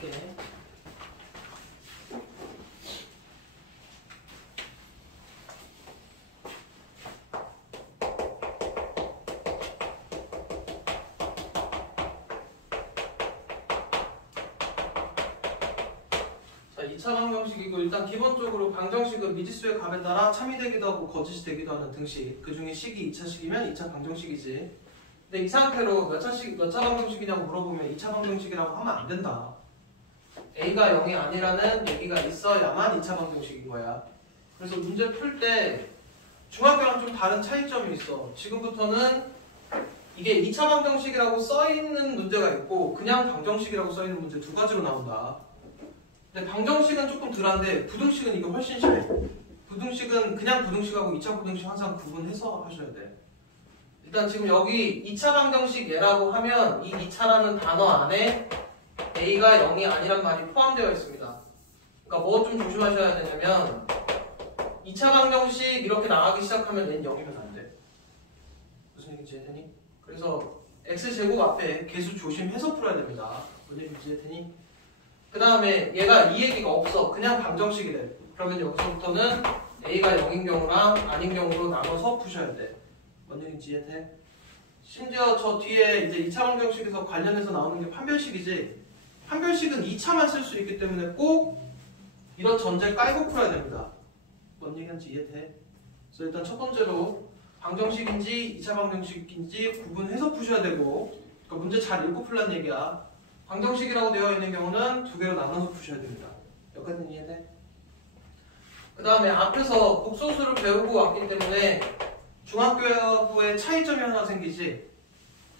할게. 자, 2차 방정식이고 일단 기본적으로 방정식은 미지수의 값에 따라 참이 되기도 하고 거짓이 되기도 하는 등식. 그 중에 식이 2차식이면 2차 방정식이지. 근데 이 상태로 몇 차 방정식이냐고 물어보면 2차 방정식이라고 하면 안 된다. A가 0이 아니라는 얘기가 있어야만 2차 방정식인 거야. 그래서 문제 풀 때 중학교랑 좀 다른 차이점이 있어. 지금부터는 이게 2차 방정식이라고 써있는 문제가 있고 그냥 방정식이라고 써있는 문제 두 가지로 나온다. 근데 방정식은 조금 덜한데 부등식은 이거 훨씬 심해. 부등식은 그냥 부등식하고 2차 부등식 항상 구분해서 하셔야 돼. 일단 지금 여기 2차 방정식 얘라고 하면 이 2차라는 단어 안에 A가 0이 아니란 말이 포함되어 있습니다. 그러니까 뭐 좀 조심하셔야 되냐면 2차 방정식 이렇게 나가기 시작하면 얘는 0이면 안 돼. 무슨 얘기인지 이해되니? 그래서 X제곱 앞에 개수 조심해서 풀어야 됩니다. 무슨 얘기인지 이해되니? 그 다음에 얘가 이 얘기가 없어. 그냥 방정식이래. 그러면 여기서부터는 A가 0인 경우랑 아닌 경우로 나눠서 푸셔야 돼. 뭔 얘기인지 이해돼? 심지어 저 뒤에 이제 2차 방정식에서 관련해서 나오는 게 판별식이지. 판별식은 2차만 쓸 수 있기 때문에 꼭 이런 전제 깔고 풀어야 됩니다. 뭔 얘기인지 이해돼? 그래서 일단 첫 번째로 방정식인지 2차 방정식인지 구분해서 푸셔야 되고, 그러니까 문제 잘 읽고 풀란 얘기야. 방정식이라고 되어 있는 경우는 두 개로 나눠서 푸셔야 됩니다. 여기까지는 이해돼? 그 다음에 앞에서 복소수를 배우고 왔기 때문에 중학교하고의 차이점이 하나 생기지.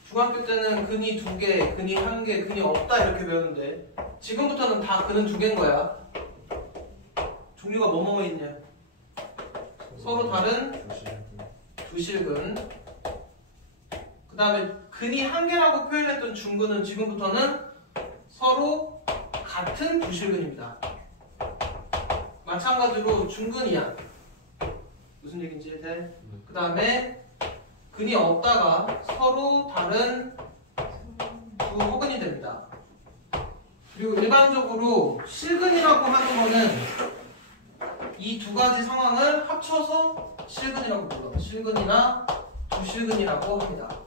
중학교 때는 근이 2개, 근이 1개, 근이 없다 이렇게 배우는데 지금부터는 다 근은 2개인 거야. 종류가 뭐뭐 있냐? 서로 다른 두실근. 그 다음에 근이 1개라고 표현했던 중근은 지금부터는 서로 같은 두실근입니다. 마찬가지로 중근이야. 무슨 얘기인지 이해돼? 그 다음에 근이 없다가 서로 다른 두 허근이 됩니다. 그리고 일반적으로 실근이라고 하는 거는 이 두 가지 상황을 합쳐서 실근이라고 불러. 실근이나 두실근이라고 합니다.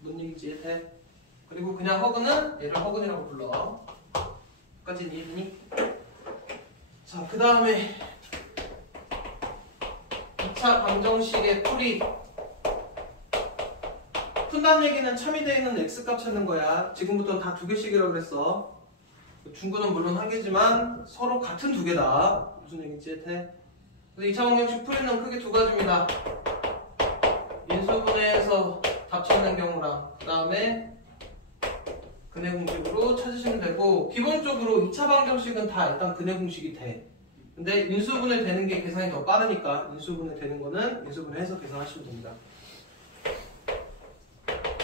뭔 얘기인지 이해돼? 그리고 그냥 허근은 얘를 허근이라고 불러. 여기까지 이해되니? 자, 그 다음에 2차 방정식의 풀이. 푼다는 얘기는 참이 되어 있는 x값 찾는 거야. 지금부터는 다 2개씩이라고 그랬어. 중근은 물론 1개지만 서로 같은 2개다. 무슨 얘기인지 이해돼? 그래서 2차 방정식 풀이는 크게 2가지입니다. 인수분해해서 답 찾는 경우랑 그 다음에 근해 공식으로 찾으시면 되고, 기본적으로 2차 방정식은 다 일단 근해 공식이 돼. 근데 인수분해 되는 게 계산이 더 빠르니까 인수분해 되는 거는 인수분해해서 계산하시면 됩니다.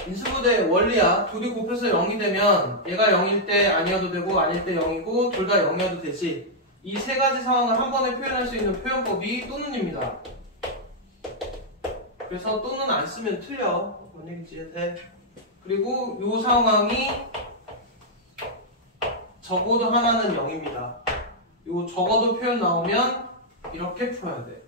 인수분해 원리야. 둘이 곱해서 0이 되면 얘가 0일 때 아니어도 되고 아닐 때 0이고 둘 다 0이어도 되지. 이 세 가지 상황을 한 번에 표현할 수 있는 표현법이 또는입니다. 그래서 또는 안 쓰면 틀려. 뭔 얘기인지 이해돼? 그리고 이 상황이 적어도 하나는 0입니다. 요 적어도 표현 나오면 이렇게 풀어야 돼.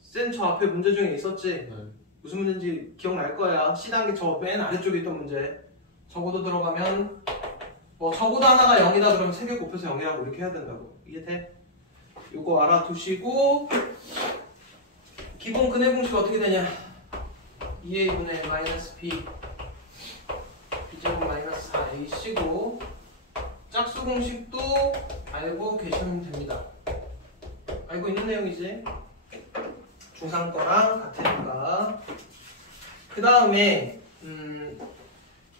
쌤 저 앞에 문제 중에 있었지? 네. 무슨 문제인지 기억날 거야. C단계 저 맨 아래쪽에 있던 문제. 적어도 들어가면 뭐 적어도 하나가 0이다 그러면 3개 곱해서 0이라고 이렇게 해야 된다고. 이해돼? 요거 알아두시고, 기본 근해 공식 어떻게 되냐? 2a분의 마이너스 b b제곱 마이너스 4ac고, 짝수 공식도 알고 계시면 됩니다. 알고 있는 내용이지? 중3 거랑 같으니까. 그 다음에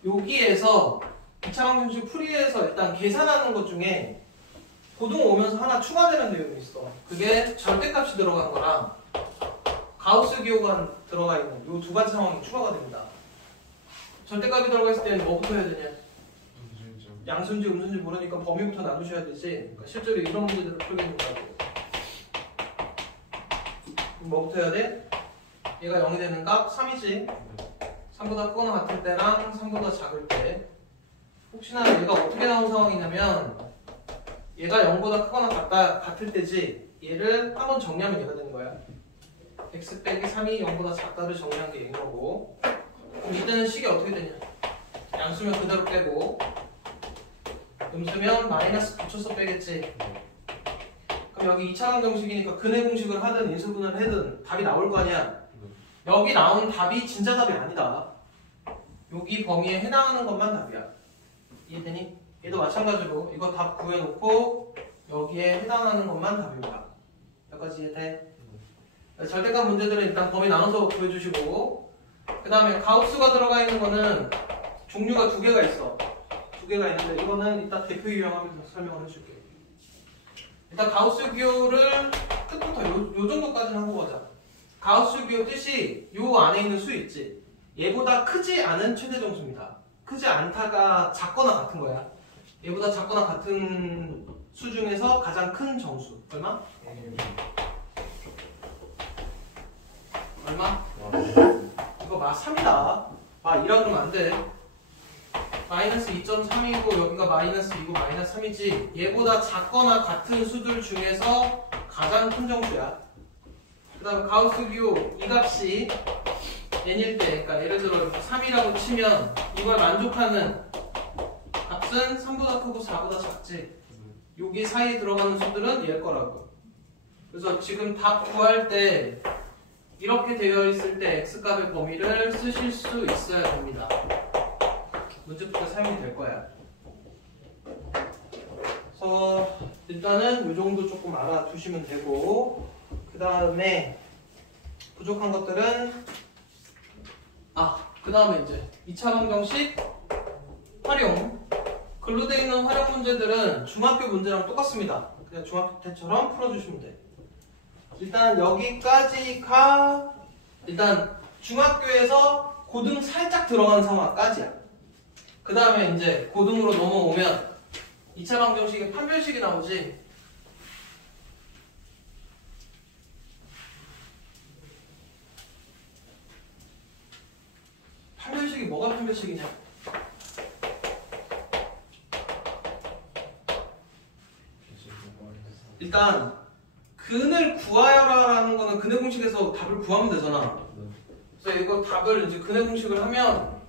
여기에서 2차 방정식 풀이에서 일단 계산하는 것 중에 고등 오면서 하나 추가되는 내용이 있어. 그게 절대값이 들어간 거랑 가우스 기호가 들어가 있는 이 두 가지 상황이 추가가 됩니다. 절대값이 들어가 있을 때는 뭐부터 해야 되냐? 양수인지 음수인지 모르니까 범위부터 나누셔야 되지. 그러니까 실제로 이런 문제들을 풀게 된다고. 그럼 뭐부터 해야 돼? 얘가 0이 되는 값 3이지. 3보다 크거나 같을 때랑 3보다 작을 때. 혹시나 얘가 어떻게 나온 상황이냐면 얘가 0보다 크거나 같을 때지 얘를 한번 정리하면 얘가 되는 거야. x 빼기 3이 0보다 작다를 정리한 게 얘인 거고 그럼 이때는 식이 어떻게 되냐 양수면 그대로 빼고 음수면 마이너스 붙여서 빼겠지. 그럼 여기 2차 방정식이니까 근해 공식을 하든 인수분해를 하든 답이 나올 거 아니야. 여기 나온 답이 진짜 답이 아니다. 여기 범위에 해당하는 것만 답이야. 이해되니? 얘도 마찬가지로 이거 답 구해놓고 여기에 해당하는 것만 답입니다. 여기까지 이해돼? 절대값 문제들은 일단 범위 나눠서 구해주시고 그 다음에 가우스가 들어가 있는 거는 종류가 2개가 있어. 2개가 있는데 이거는 이따 대표 유형하면서 설명을 해줄게. 일단 가우스 기호를 끝부터 요 정도까지는 하고 가자. 가우스 기호 뜻이 요 안에 있는 수 있지. 얘보다 크지 않은 최대 정수입니다. 크지 않다가 작거나 같은 거야. 얘보다 작거나 같은 수 중에서 가장 큰 정수. 얼마? 얼마? 이거 마 3이다. 마 2라 그러면 안 돼. 마이너스 2.3이고 여기가 마이너스 2고 마이너스 3이지 얘보다 작거나 같은 수들 중에서 가장 큰 정수야. 그 다음에 가우스 기호 이 값이 n일 때 그러니까 예를 들어 3이라고 치면 이걸 만족하는 값은 3보다 크고 4보다 작지. 여기 사이에 들어가는 수들은 얘일 거라고. 그래서 지금 답 구할 때 이렇게 되어 있을 때 x값의 범위를 쓰실 수 있어야 됩니다. 문제부터 사용이 될 거야. 그래서 일단은 이 정도 조금 알아두시면 되고 그 다음에 부족한 것들은 그 다음에 이제 2차 방정식 활용 글로 되어 있는 활용 문제들은 중학교 문제랑 똑같습니다. 그냥 중학교 때처럼 풀어주시면 돼. 일단 여기까지가 일단 중학교에서 고등 살짝 들어가는 상황까지야. 그 다음에 이제 고등으로 넘어오면 2차 방정식에 판별식이 나오지. 판별식이 뭐가 판별식이냐? 일단 근을 구하여라라는 거는 근해 공식에서 답을 구하면 되잖아. 그래서 이거 답을 이제 근해 공식을 하면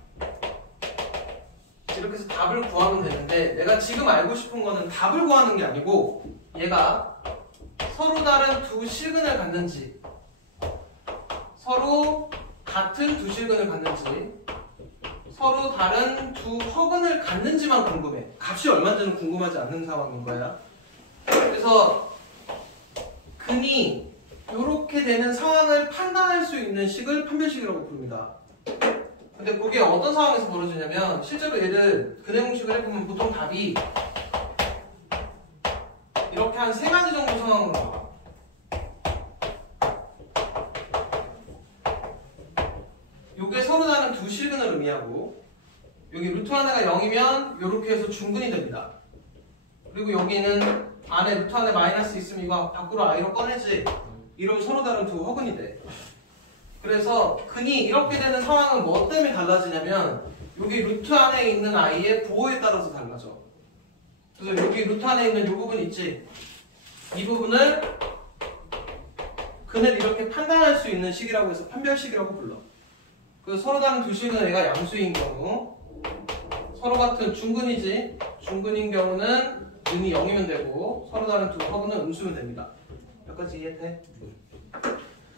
이렇게 해서 답을 구하면 되는데 내가 지금 알고 싶은 거는 답을 구하는 게 아니고 얘가 서로 다른 두 실근을 갖는지 서로 같은 두 실근을 갖는지 서로 다른 두 허근을 갖는지만 궁금해. 값이 얼마인지는 궁금하지 않는 상황인 거야. 그래서 근이 이렇게 되는 상황을 판단할 수 있는 식을 판별식이라고 부릅니다. 근데 그게 어떤 상황에서 벌어지냐면 실제로 얘를 근해 공식을 해보면 보통 답이 이렇게 한 3가지 정도 상황으로 나와. 요게 서로 다른 두 실근을 의미하고 여기 루트 하나가 0이면 이렇게 해서 중근이 됩니다. 그리고 여기는 안에 루트 안에 마이너스 있으면 이거 밖으로 i로 꺼내지. 이러면 서로 다른 두 허근이 돼. 그래서 근이 이렇게 되는 상황은 뭐 때문에 달라지냐면 여기 루트 안에 있는 i의 부호에 따라서 달라져. 그래서 여기 루트 안에 있는 이 부분 있지. 이 부분을 근을 이렇게 판단할 수 있는 식이라고 해서 판별식이라고 불러. 그래서 서로 다른 두 식은 얘가 양수인 경우 서로 같은 중근이지. 중근인 경우는 근이 0이면 되고 서로 다른 두 허근은 음수면 됩니다. 여기까지 이해돼?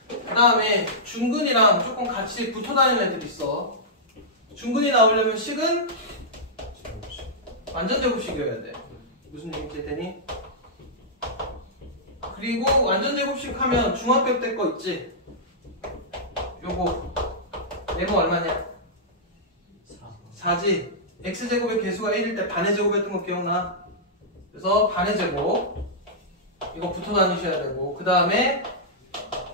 그 다음에 중근이랑 조금 같이 붙어 다니는 애들이 있어. 중근이 나오려면 식은 완전 제곱식이어야 돼. 무슨 얘기인지 되니? 그리고 완전 제곱식 하면 중학교 때 거 있지? 요거 네모 얼마냐? 4지. x제곱의 개수가 1일 때 반의 제곱했던 거 기억나? 그래서 반의 제곱 이거 붙어 다니셔야 되고 그 다음에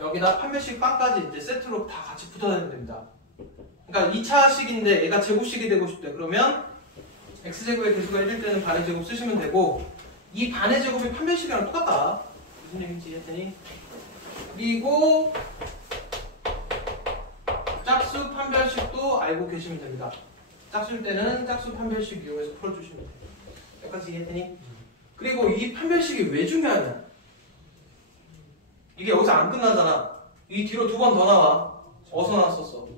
여기다 판별식 빵까지 이제 세트로 다 같이 붙어 다니면 됩니다. 그러니까 2차식인데 얘가 제곱식이 되고 싶대. 그러면 x제곱의 개수가 1일 때는 반의 제곱 쓰시면 되고 이 반의 제곱이 판별식이랑 똑같다. 무슨 얘기인지 이해했더니 그리고 짝수 판별식도 알고 계시면 됩니다. 짝수일 때는 짝수 판별식 이용해서 풀어주시면 돼요. 여기까지 이해되니? 그리고 이 판별식이 왜 중요하냐? 이게 여기서 안 끝나잖아. 이 뒤로 두 번 더 나와. 어디서 나왔었어?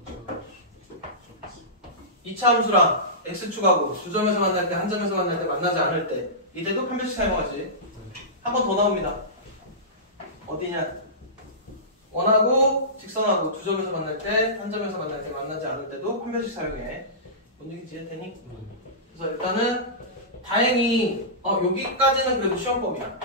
2차 함수랑 x축하고 두 점에서 만날 때, 한 점에서 만날 때, 만나지 않을 때 이때도 판별식 사용하지. 한 번 더 나옵니다. 어디냐? 원하고 직선하고 두 점에서 만날 때, 한 점에서 만날 때, 만나지 않을 때도 판별식 사용해. 뭔 얘기인지 이해되니? 그래서 일단은 다행히 여기까지는 그래도 시험법이야.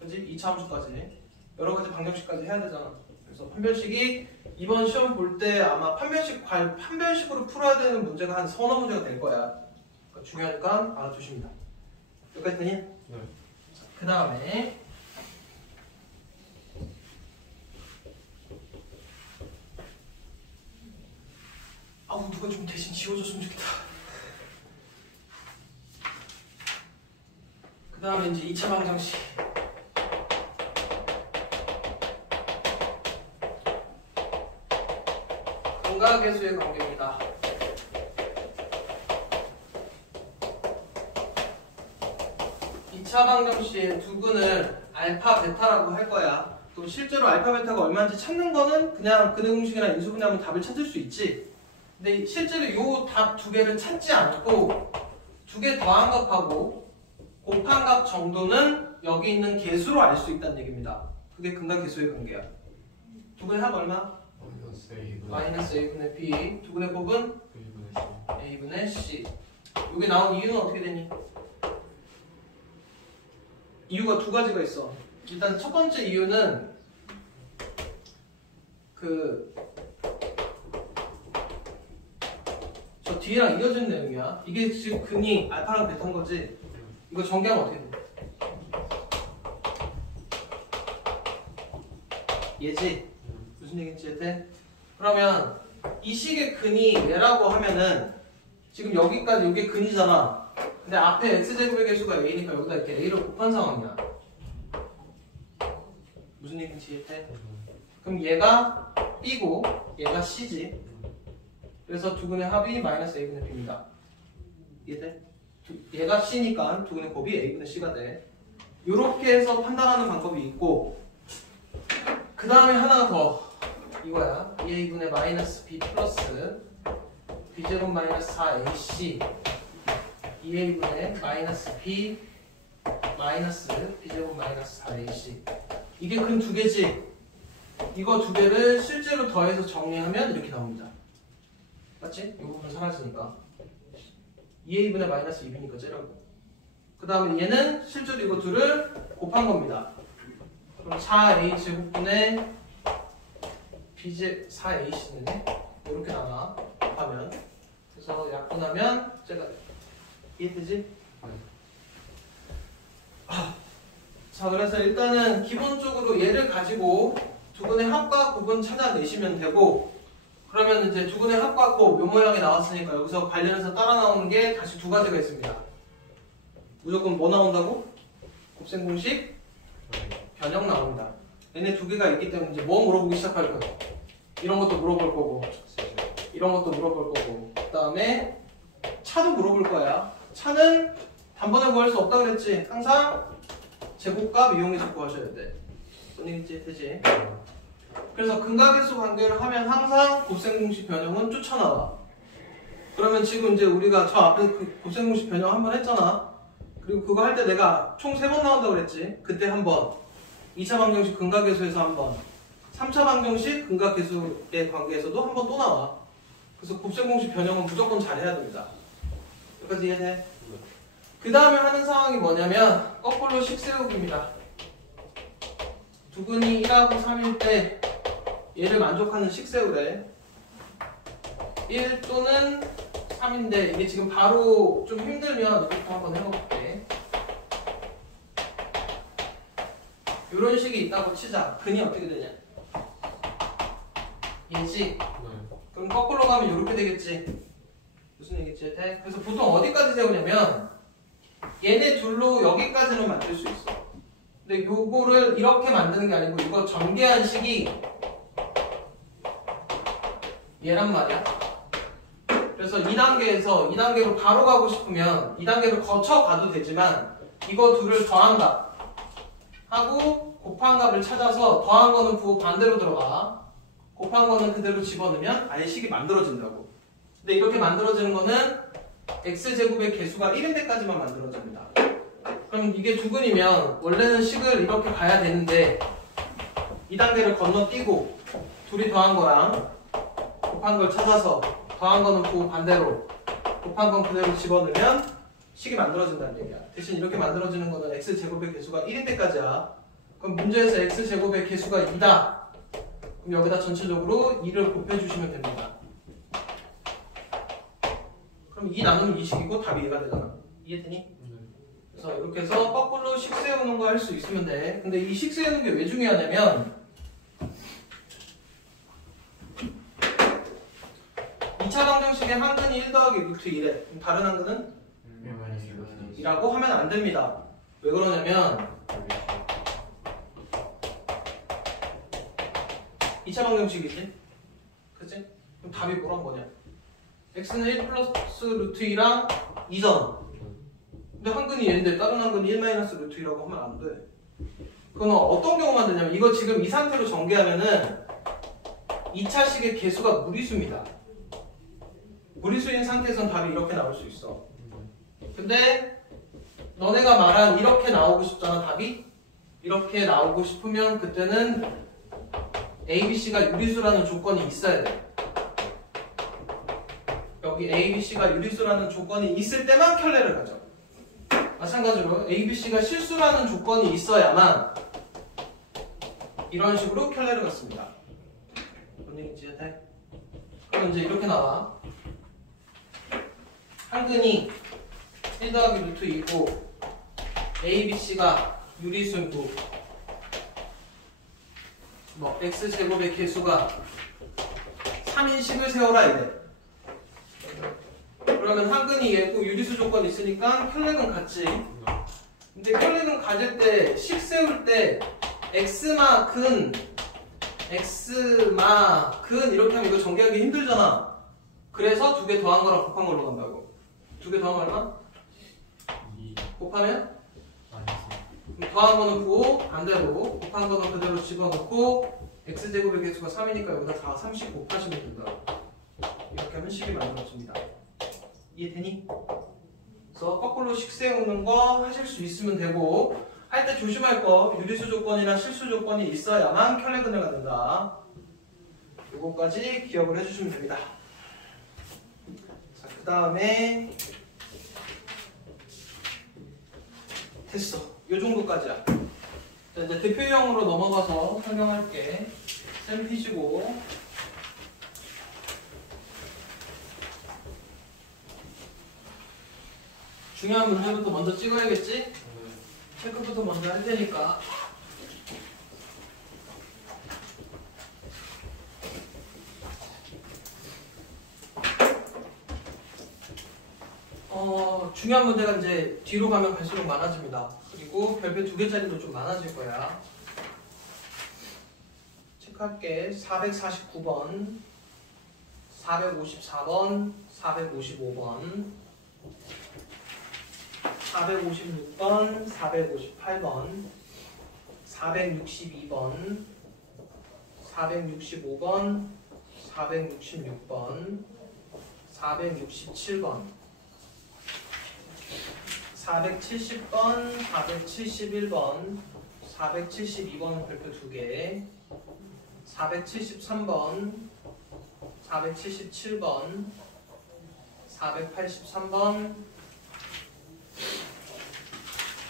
그치? 2차 함수까지 여러 가지 방정식까지 해야 되잖아. 그래서 판별식이 이번 시험 볼 때 아마 판별식으로 풀어야 되는 문제가 한 서너 문제가 될 거야. 그러니까 중요하니까 알아두십니다. 여기까지 되니? 네. 그 다음에 누가 좀 대신 지워줬으면 좋겠다. 그 다음에 이제 2차 방정식. 근각계수의 관계입니다. 방정식의 두근을 알파, 베타라고 할 거야. 그럼 실제로 알파, 베타가 얼마인지 찾는 거는 그냥 근해 공식이나 인수분해하면 답을 찾을 수 있지. 근데 실제로 요 답 두 개를 찾지 않고 두 개 더한 값하고 곱한 값 정도는 여기 있는 계수로 알 수 있다는 얘기입니다. 그게 근각계수의 관계야. 두근의 합 얼마? 마이너스 A분의 B. 두근의 곱은? A분의 C. 여기 나온 이유는 어떻게 되니? 이유가 두 가지가 있어. 일단 첫 번째 이유는 저 뒤에랑 이어지는 내용이야. 이게 지금 근이 알파랑 베타인 거지. 이거 전개하면 어떻게 돼? 얘지? 무슨 얘기인지 이해돼? 그러면 이 식의 근이 얘라고 하면은 지금 여기까지 이게 근이잖아. 근데 앞에 x제곱의 개수가 a니까 여기다 이렇게 a를 곱한 상황이야. 무슨 얘기인지 이해돼? 그럼 얘가 b고 얘가 c지. 그래서 두근의 합이 마이너스 a분의 b입니다. 이해돼? 얘가 c니까 두근의 곱이 a분의 c가 돼. 요렇게 해서 판단하는 방법이 있고, 그 다음에 하나가 더 이거야. 2a분의 마이너스 b 플러스 b제곱 마이너스 4ac 2a분의 마이너스 b 마이너스 b제곱 마이너스 4ac. 이게 근 두 개지. 이거 두 개를 실제로 더해서 정리하면 이렇게 나옵니다. 맞지? 이 부분 사라지니까 2a분의 마이너스 2b니까 째라고. 그 다음에 얘는 실제로 이거 둘을 곱한 겁니다. 그럼 4a 제곱분의 b제 4ac는 이렇게 나와. 곱하면. 그래서 약분하면 제가 이해되지? 자, 그래서 일단은 기본적으로 얘를 가지고 두근의 합과 곱은 찾아내시면 되고, 그러면 이제 두근의 합과 곱 요 모양이 나왔으니까 여기서 관련해서 따라 나오는 게 다시 두 가지가 있습니다. 무조건 뭐 나온다고? 곱셈 공식, 변형 나옵니다. 얘네 두 개가 있기 때문에 이제 뭐 물어보기 시작할 거예요. 이런 것도 물어볼 거고, 이런 것도 물어볼 거고, 그 다음에 차도 물어볼 거야. 차는 단번에 구할 수 없다 그랬지. 항상 제곱값 이용해서 구하셔야 돼. 뭔 얘기인지 되지? 그래서 근각계수 관계를 하면 항상 곱셈 공식 변형은 쫓아나와. 그러면 지금 이제 우리가 저 앞에 그 곱셈 공식 변형 한 번 했잖아. 그리고 그거 할 때 내가 총 3번 나온다고 그랬지. 그때 한 번, 2차 방정식 근각계수에서 한 번, 3차 방정식 근각계수의 관계에서도 한 번 또 나와. 그래서 곱셈 공식 변형은 무조건 잘해야 됩니다. 여기까지 이해돼? 그 다음에 하는 상황이 뭐냐면 거꾸로 식 세우기입니다. 두근이 1하고 3일 때 얘를 만족하는 식 세우래. 1 또는 3인데 이게 지금 바로 좀 힘들면 이것부터 한번 해볼게. 이런 식이 있다고 치자. 근이 어떻게 되냐? 얘지? 그럼 거꾸로 가면 이렇게 되겠지. 무슨 얘기지? 그래서 보통 어디까지 세우냐면 얘네 둘로 여기까지는 만들 수 있어. 근데 요거를 이렇게 만드는 게 아니고 이거 전개한 식이 얘란 말이야. 그래서 2단계로 바로 가고 싶으면 2단계를 거쳐 가도 되지만 이거 둘을 더한 값 하고 곱한 값을 찾아서 더한 거는 부호 반대로 들어가. 곱한 거는 그대로 집어넣으면 아예 식이 만들어진다고. 근데 이렇게 만들어지는 거는 x제곱의 개수가 1인 데까지만 만들어집니다. 그럼 이게 두근이면 원래는 식을 이렇게 가야 되는데 2단계를 건너뛰고 둘이 더한 거랑 곱한 걸 찾아서 더한 거는 부호 반대로 곱한 건 그대로 집어넣으면 식이 만들어진다는 얘기야. 대신 이렇게 만들어지는 거는 x제곱의 개수가 1인 데까지야. 그럼 문제에서 x제곱의 개수가 2다. 그럼 여기다 전체적으로 2를 곱해주시면 됩니다. 그럼 2 나누면 2식이고 답이 2가 되잖아. 이해되니? 그래서 이렇게 해서 거꾸로 식 세우는 거 할 수 있으면 돼. 근데 이 식 세우는 게 왜 중요하냐면 2차 방정식의 한근이 1 더하기 루트 1에 그럼 다른 한근은? 2라고 하면 안 됩니다. 왜 그러냐면 2차 방정식이지? 그치? 그럼 답이 뭐란 거냐? x는 1 플러스 루트 2랑 2잖아. 근데 한근이 얘인데 다른 한근이 1 마이너스 루트 2라고 하면 안 돼. 그건 어떤 경우만 되냐면 이거 지금 이 상태로 전개하면은 2차식의 개수가 무리수입니다. 무리수인 상태에선 답이 이렇게 나올 수 있어. 근데 너네가 말한 이렇게 나오고 싶잖아. 답이 이렇게 나오고 싶으면 그때는 A, B, C가 유리수라는 조건이 있어야 돼. 여기 A, B, C가 유리수라는 조건이 있을 때만 켤레를 가져. 마찬가지로 A, B, C가 실수라는 조건이 있어야만 이런 식으로 켤레를 갖습니다. 뭔 얘기인지 이해돼? 그럼 이제 이렇게 나와. 한근이 1 더하기 루트 2고 A, B, C가 유리수이고 뭐 x제곱의 개수가 3인식을 세워라 이래. 그러면 한근이 얘고 유리수 조건이 있으니까 켤레근 같지. 근데 켤레근 가질 때 식 세울 때 x마근 이렇게 하면 이거 전개하기 힘들잖아. 그래서 두 개 더한 거랑 곱한 걸로 간다고. 두 개 더하면 얼마? 2 곱하면? 더한 거는 부호 반대로 곱한 거는 그대로 집어넣고 x제곱의 개수가 3이니까 여기다 다 30 곱하시면 된다. 이렇게 하면 식이 만들어집니다. 이해되니? 그래서 거꾸로 식 세우는 거 하실 수 있으면 되고 할 때 조심할 거 유리수 조건이나 실수 조건이 있어야만 켤레근을 갖는다. 요거까지 기억을 해주시면 됩니다. 자, 그 다음에 됐어. 요 정도까지야. 자, 이제 대표형으로 넘어가서 설명할게. 쌤 피시고. 중요한 문제부터 먼저 찍어야겠지? 체크부터 먼저 할 테니까. 중요한 문제가 이제 뒤로 가면 갈수록 많아집니다. 그리고 별표 2개짜리도 좀 많아질 거야. 체크할게. 449번, 454번, 455번, 456번, 458번, 462번, 465번, 466번, 467번, 470번, 471번, 472번 별표 2개, 473번, 477번, 483번,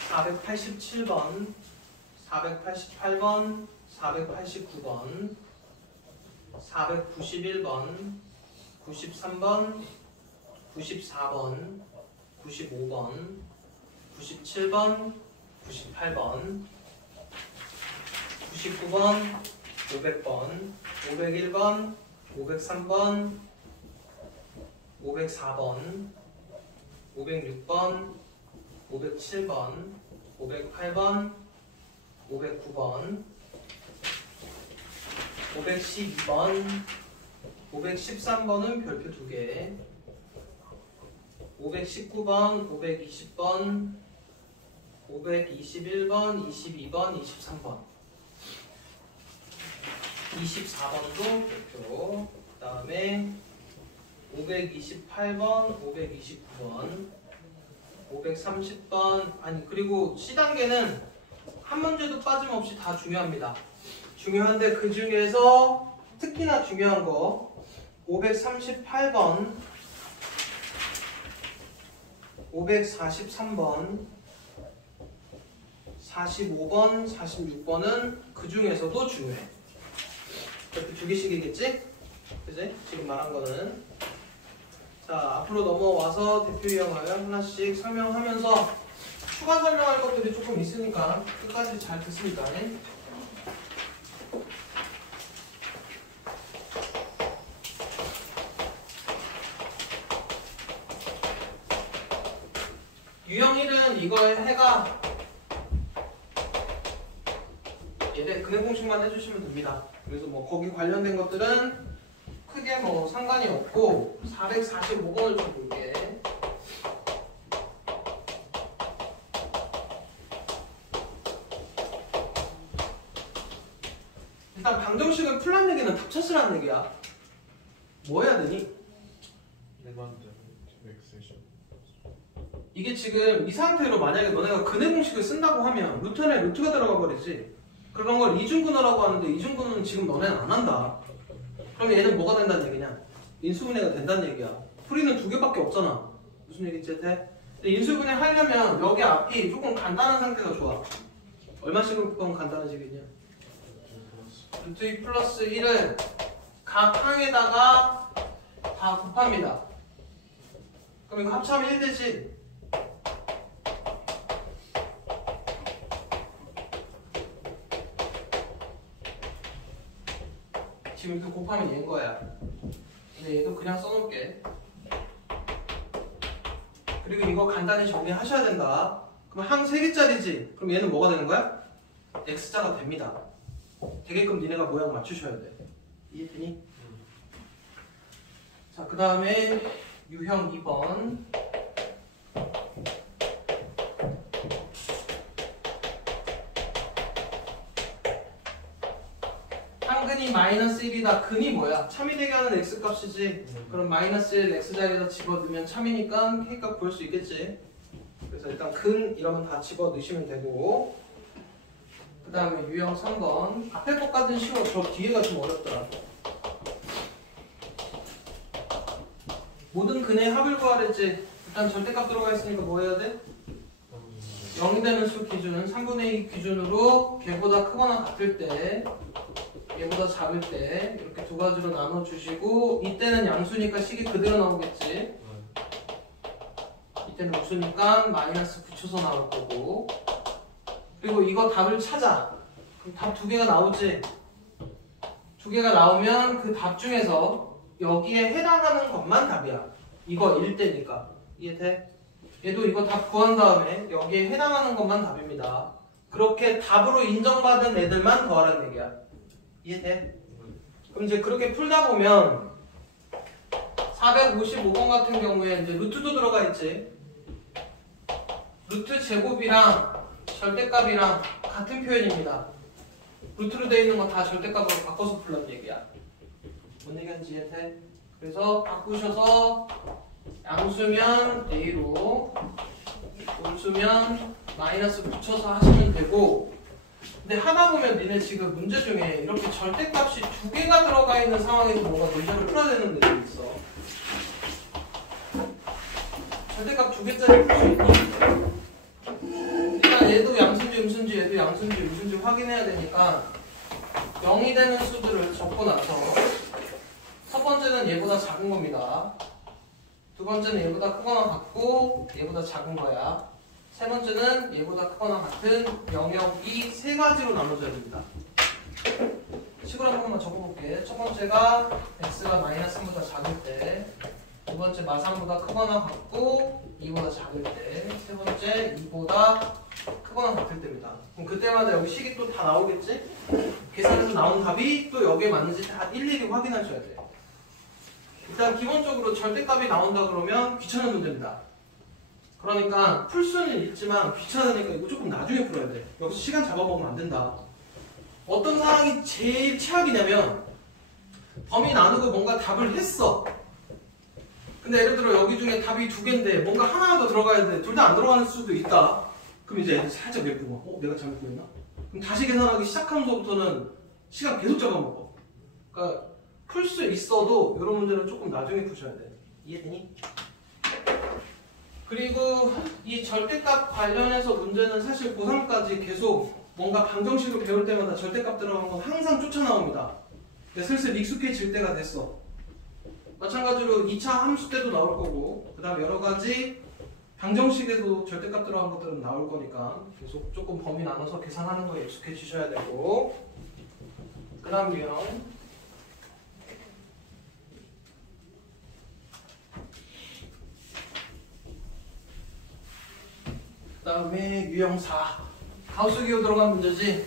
487번, 488번, 489번, 491번, 93번, 94번, 95번, 97번, 98번, 99번, 500번, 501번, 503번, 504번, 506번, 507번, 508번, 509번, 512번, 513번은 별표 2개, 519번, 520번, 521번, 22번, 23번, 24번도 별표. 그 다음에 528번, 529번, 530번. 아니, 그리고 C단계는 한 문제도 빠짐없이 다 중요합니다. 중요한데 그 중에서 특히나 중요한 거 538번, 543번, 45번, 46번은 그 중에서도 중요해. 이렇게 두 개씩이겠지? 그지? 지금 말한 거는. 자, 앞으로 넘어와서 대표 유형을 하나씩 설명하면서 추가 설명할 것들이 조금 있으니까 끝까지 잘 듣습니다. 유형 1은 이거의 해가 얘네 근해 공식만 해주시면 됩니다. 그래서 뭐 거기 관련된 것들은 크게 뭐 상관이 없고 445번을 좀 볼게. 일단 방정식을 풀란 얘기는 답 찾으라는 얘기야. 뭐 해야 되니? 이게 지금 이 상태로 만약에 너네가 근해 공식을 쓴다고 하면 루트 안에 루트가 들어가 버리지. 그런 걸 이중근어라고 하는데 이중근어는 지금 너네는 안 한다. 그럼 얘는 뭐가 된다는 얘기냐? 인수분해가 된다는 얘기야. 풀이는 두 개밖에 없잖아. 무슨 얘기지? 근데 인수분해 하려면 여기 앞이 조금 간단한 상태가 좋아. 얼마씩은 간단해지겠냐? 루트 2 플러스 1을 각 항에다가 다 곱합니다. 그럼 이거 합치면 1 되지? 지금 이렇게 곱하면 얘인 거야. 근데 얘도 그냥 써놓을게. 그리고 이거 간단히 정리하셔야 된다. 그럼 항 3개짜리지? 그럼 얘는 뭐가 되는 거야? X자가 됩니다. 되게끔 니네가 모양 맞추셔야 돼. 이해되니? 자, 그 다음에 유형 2번. 항근이 마이너스 1이다. 근이 뭐야? 참이 되게 하는 X값이지. 그럼 마이너스 1 X자리에다 집어넣으면 참이니까 K값 구할 수 있겠지. 그래서 일단 근 이러면 다 집어넣으시면 되고, 그 다음에 유형 3번. 앞에 것까지는 쉬워. 저 뒤에가 좀 어렵더라. 모든 근의 합을 구하랬지. 일단 절대값 들어가 있으니까 뭐 해야 돼? 0이 되는 수 기준은 3분의 2 기준으로 걔보다 크거나 같을 때, 얘보다 작을 때 이렇게 두 가지로 나눠주시고, 이때는 양수니까 식이 그대로 나오겠지. 이때는 우수니까 마이너스 붙여서 나올 거고, 그리고 이거 답을 찾아. 그럼 답 두 개가 나오지. 두 개가 나오면 그 답 중에서 여기에 해당하는 것만 답이야. 이거 1대니까. 이해돼? 얘도 이거 답 구한 다음에 여기에 해당하는 것만 답입니다. 그렇게 답으로 인정받은 애들만 더하라는 얘기야. 이해돼? 그럼 이제 그렇게 풀다 보면 455번 같은 경우에 이제 루트도 들어가 있지. 루트 제곱이랑 절대값이랑 같은 표현입니다. 루트로 되어 있는 거 다 절대값으로 바꿔서 풀란 얘기야. 뭔 얘기하는지 이해돼? 그래서 바꾸셔서 양수면 A로, 음수면 마이너스 붙여서 하시면 되고, 근데 하다 보면 니네 지금 문제 중에 이렇게 절대값이 두 개가 들어가 있는 상황에서 뭔가 문제를 풀어야 되는 애들이 있어. 절대값 두 개짜리 풀 수 있니? 일단 얘도 양수인지 음수인지 얘도 양수인지 음수인지 확인해야 되니까 0이 되는 수들을 적고 나서 첫 번째는 얘보다 작은 겁니다. 두 번째는 얘보다 크거나 같고 얘보다 작은 거야. 세 번째는 얘보다 크거나 같은 영역이 세 가지로 나눠져야 됩니다. 식으로 한 번만 적어볼게. 첫 번째가 x가 마이너스 3보다 작을 때, 두 번째 마삼보다 크거나 같고 2보다 작을 때, 세 번째 2보다 크거나 같을 때입니다. 그럼 그때마다 여기 식이 또 다 나오겠지? 계산해서 나온 답이 또 여기에 맞는지 다 일일이 확인하셔야 돼요. 일단 기본적으로 절대값이 나온다 그러면 귀찮은 문제입니다. 그러니까 풀 수는 있지만 귀찮으니까 이거 조금 나중에 풀어야 돼. 여기서 시간 잡아먹으면 안 된다. 어떤 상황이 제일 최악이냐면 범위 나누고 뭔가 답을 했어. 근데 예를 들어 여기 중에 답이 2개인데 뭔가 하나 더 들어가야 돼. 둘 다 안 들어가는 수도 있다. 그럼 이제 애들 살짝 맵고 내가 잘못 구했나? 그럼 다시 계산하기 시작하면서부터는 시간 계속 잡아먹어. 그러니까 풀 수 있어도 이런 문제는 조금 나중에 푸셔야 돼. 이해되니? 그리고 이 절대값 관련해서 문제는 사실 고3까지 계속 뭔가 방정식을 배울 때마다 절대값 들어간 건 항상 쫓아나옵니다. 근데 슬슬 익숙해질 때가 됐어. 마찬가지로 2차 함수 때도 나올 거고 그 다음 여러 가지 방정식에도 절대값 들어간 것들은 나올 거니까 계속 조금 범위 나눠서 계산하는 거에 익숙해지셔야 되고 그 다음 유형 그 다음에 유형 4 가우스 기호 들어간 문제지.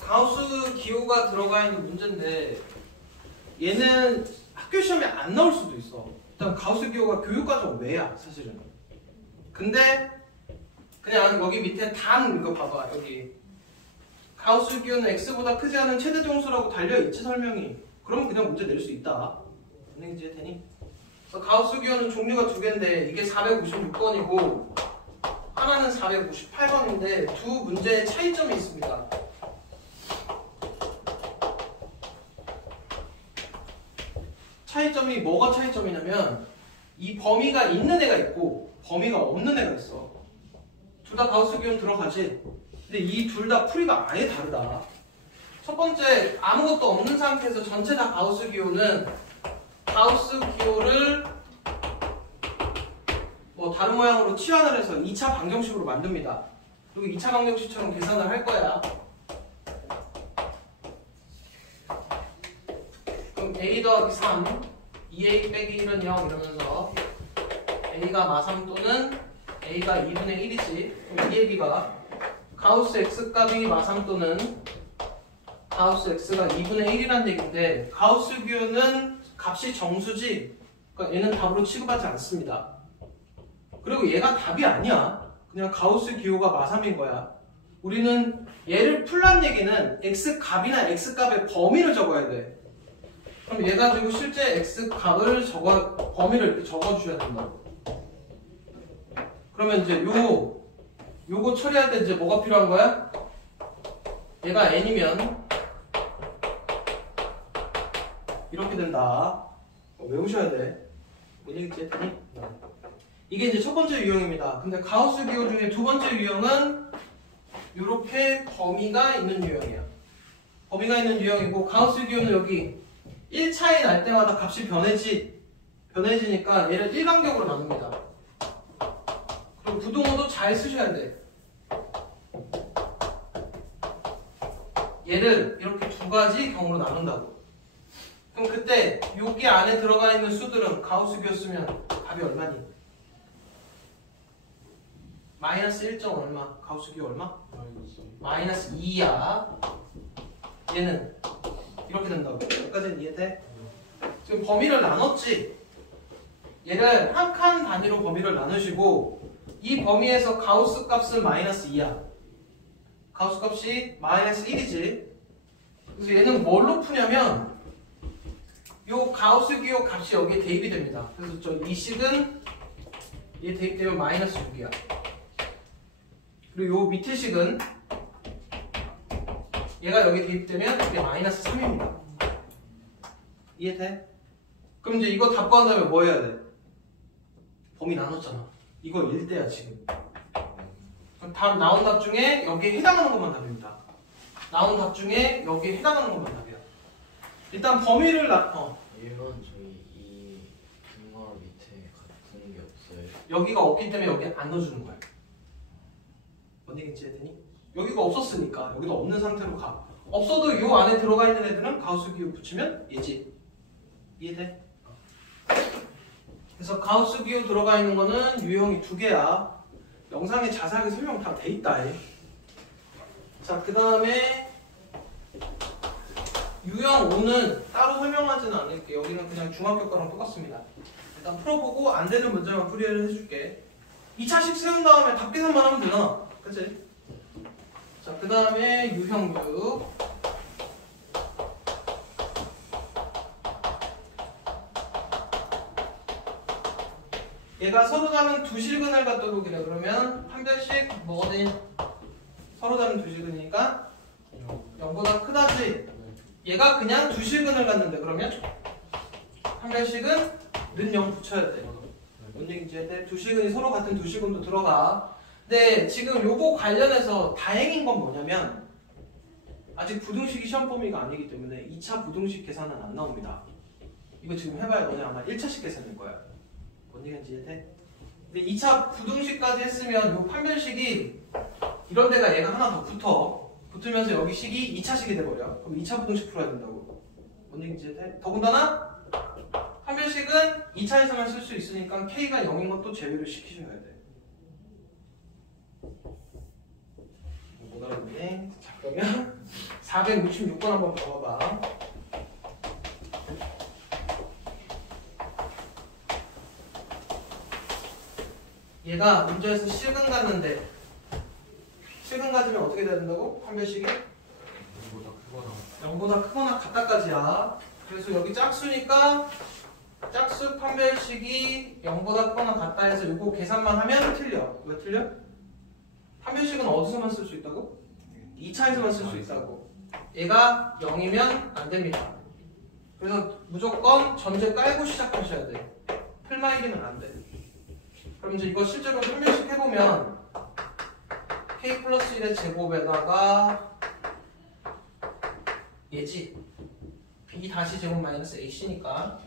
가우스 기호가 들어가 있는 문제인데 얘는 학교 시험에 안 나올 수도 있어. 일단 가우스 기호가 교육과정 외야 사실은. 근데 그냥 여기 밑에 단 이거 봐봐. 여기 가우스 기호는 x보다 크지 않은 최대 정수라고 달려있지 설명이. 그럼 그냥 문제 낼 수 있다. 이해가 되니? 그래서 가우스 기호는 종류가 2개인데 이게 456번이고 하나는 458번인데 두 문제의 차이점이 있습니다. 차이점이 뭐가 차이점이냐면 이 범위가 있는 애가 있고 범위가 없는 애가 있어. 둘 다 가우스 기호는 들어가지. 근데 이 둘 다 풀이가 아예 다르다. 첫 번째 아무것도 없는 상태에서 전체 다 가우스 기호는 가우스 기호를 뭐 다른 모양으로 치환을 해서 2차 방정식으로 만듭니다. 그리고 2차 방정식처럼 계산을 할 거야. 그럼 a 더하기 3 2a 빼기 1은 0 이러면서 a가 마삼 또는 a가 2분의 1이지. 그럼 이 얘기가 가우스 x값이 마삼 또는 가우스 x가 2분의 1이라는 얘기인데 가우스 기호는 값이 정수지. 그러니까 얘는 답으로 취급하지 않습니다. 그리고 얘가 답이 아니야. 그냥 가우스 기호가 마삼인 거야. 우리는 얘를 풀란 얘기는 x값이나 x값의 범위를 적어야 돼. 그럼 얘 가지고 실제 x값을 범위를 이렇게 적어주셔야 된다. 그러면 이제 요거 처리할 때 이제 뭐가 필요한 거야? 얘가 n이면 이렇게 된다. 외우셔야 돼. 뭔 얘기지 했더니? 이게 이제 첫 번째 유형입니다. 근데 가우스 기호 중에 두 번째 유형은 이렇게 범위가 있는 유형이야. 범위가 있는 유형이고 가우스 기호는 여기 1차이 날 때마다 값이 변해지니까 얘를 일간격으로 나눕니다. 그리고 부동어도 잘 쓰셔야 돼. 얘를 이렇게 두 가지 경우로 나눈다고. 그럼 그때 여기 안에 들어가 있는 수들은 가우스 기호 쓰면 답이 얼마니? 마이너스 1. 얼마? 가우스 기호 얼마? 마이너스 2야. 얘는 이렇게 된다고. 여기까지는 이해돼? 지금 범위를 나눴지? 얘를 한 칸 단위로 범위를 나누시고 이 범위에서 가우스 값은 마이너스 2야. 가우스 값이 마이너스 1이지. 그래서 얘는 뭘로 푸냐면 요 가우스 기호 값이 여기에 대입이 됩니다. 그래서 저 이 식은 얘 대입되면 마이너스 6이야. 그리고 요 밑에 식은 얘가 여기 대입되면 이게 마이너스 3입니다. 이해돼? 그럼 이제 이거 답 구한 다음에 뭐 해야 돼? 범위 나눴잖아. 이거 1대야 지금. 그럼 답 나온 답 중에 여기에 해당하는 것만 답입니다. 나온 답 중에 여기에 해당하는 것만 답이야. 일단 범위를 일반 저희 이 분모 밑에 같은 게 없어요. 여기가 없기 때문에 여기 안 넣어주는 거야. 뭔 얘기인지 이해되니? 여기가 없었으니까 여기도 없는 상태로 가. 없어도 이 안에 들어가 있는 애들은 가우스 기호 붙이면 얘지. 이해돼? 그래서 가우스 기호 들어가 있는 거는 유형이 2개야. 영상에 자세하게 설명 다 돼 있다. 자, 그 다음에 유형 5는 따로 설명하지는 않을게. 여기는 그냥 중학교 거랑 똑같습니다. 일단 풀어보고 안 되는 문제만 풀이를 해줄게. 2차식 세운 다음에 답 계산만 하면 되잖아. 그치? 자, 그 다음에 유형 6. 얘가 서로 다른 두 실근을 갖도록 이래. 그러면 판별식 뭐거든? 서로 다른 두 실근이니까 0보다 크다지. 얘가 그냥 두 실근을 갖는데 그러면 판별식은 는 0 붙여야 돼. 뭔 얘기인지 할 때 두 실근이 서로 같은 두 실근도 들어가. 근데 지금 요거 관련해서 다행인 건 뭐냐면 아직 부등식이 시험 범위가 아니기 때문에 2차 부등식 계산은 안 나옵니다. 이거 지금 해봐야 너네 아마 1차식 계산일 거야. 뭔 얘기인지 이해돼? 근데 2차 부등식까지 했으면 요 판별식이 이런 데가 얘가 하나 더 붙으면서 여기 식이 2차식이 돼버려. 그럼 2차 부등식 풀어야 된다고. 뭔 얘기인지 이해돼? 더군다나 판별식은 2차에서만 쓸 수 있으니까 K가 0인 것도 제외를 시키셔야 돼. 못 알아듣네. 자, 그러면 466번 한번 봐봐봐. 얘가 문제에서 실근 갔는데 실근 가지면 어떻게 돼야 된다고? 판별식이? 0보다 크거나 같다까지야. 그래서 여기 짝수니까 짝수 판별식이 0보다 크거나 같다 해서 이거 계산만 하면 틀려. 왜 틀려? 판별식은 어디서만 쓸 수 있다고? 2차에서만 쓸 수 있다고. 얘가 0이면 안 됩니다. 그래서 무조건 전제 깔고 시작하셔야 돼. 풀마이기는 안 돼. 그럼 이제 이거 실제로 판별식 해보면 k 플러스 1의 제곱에다가 얘지 b 다시 제곱 마이너스 ac니까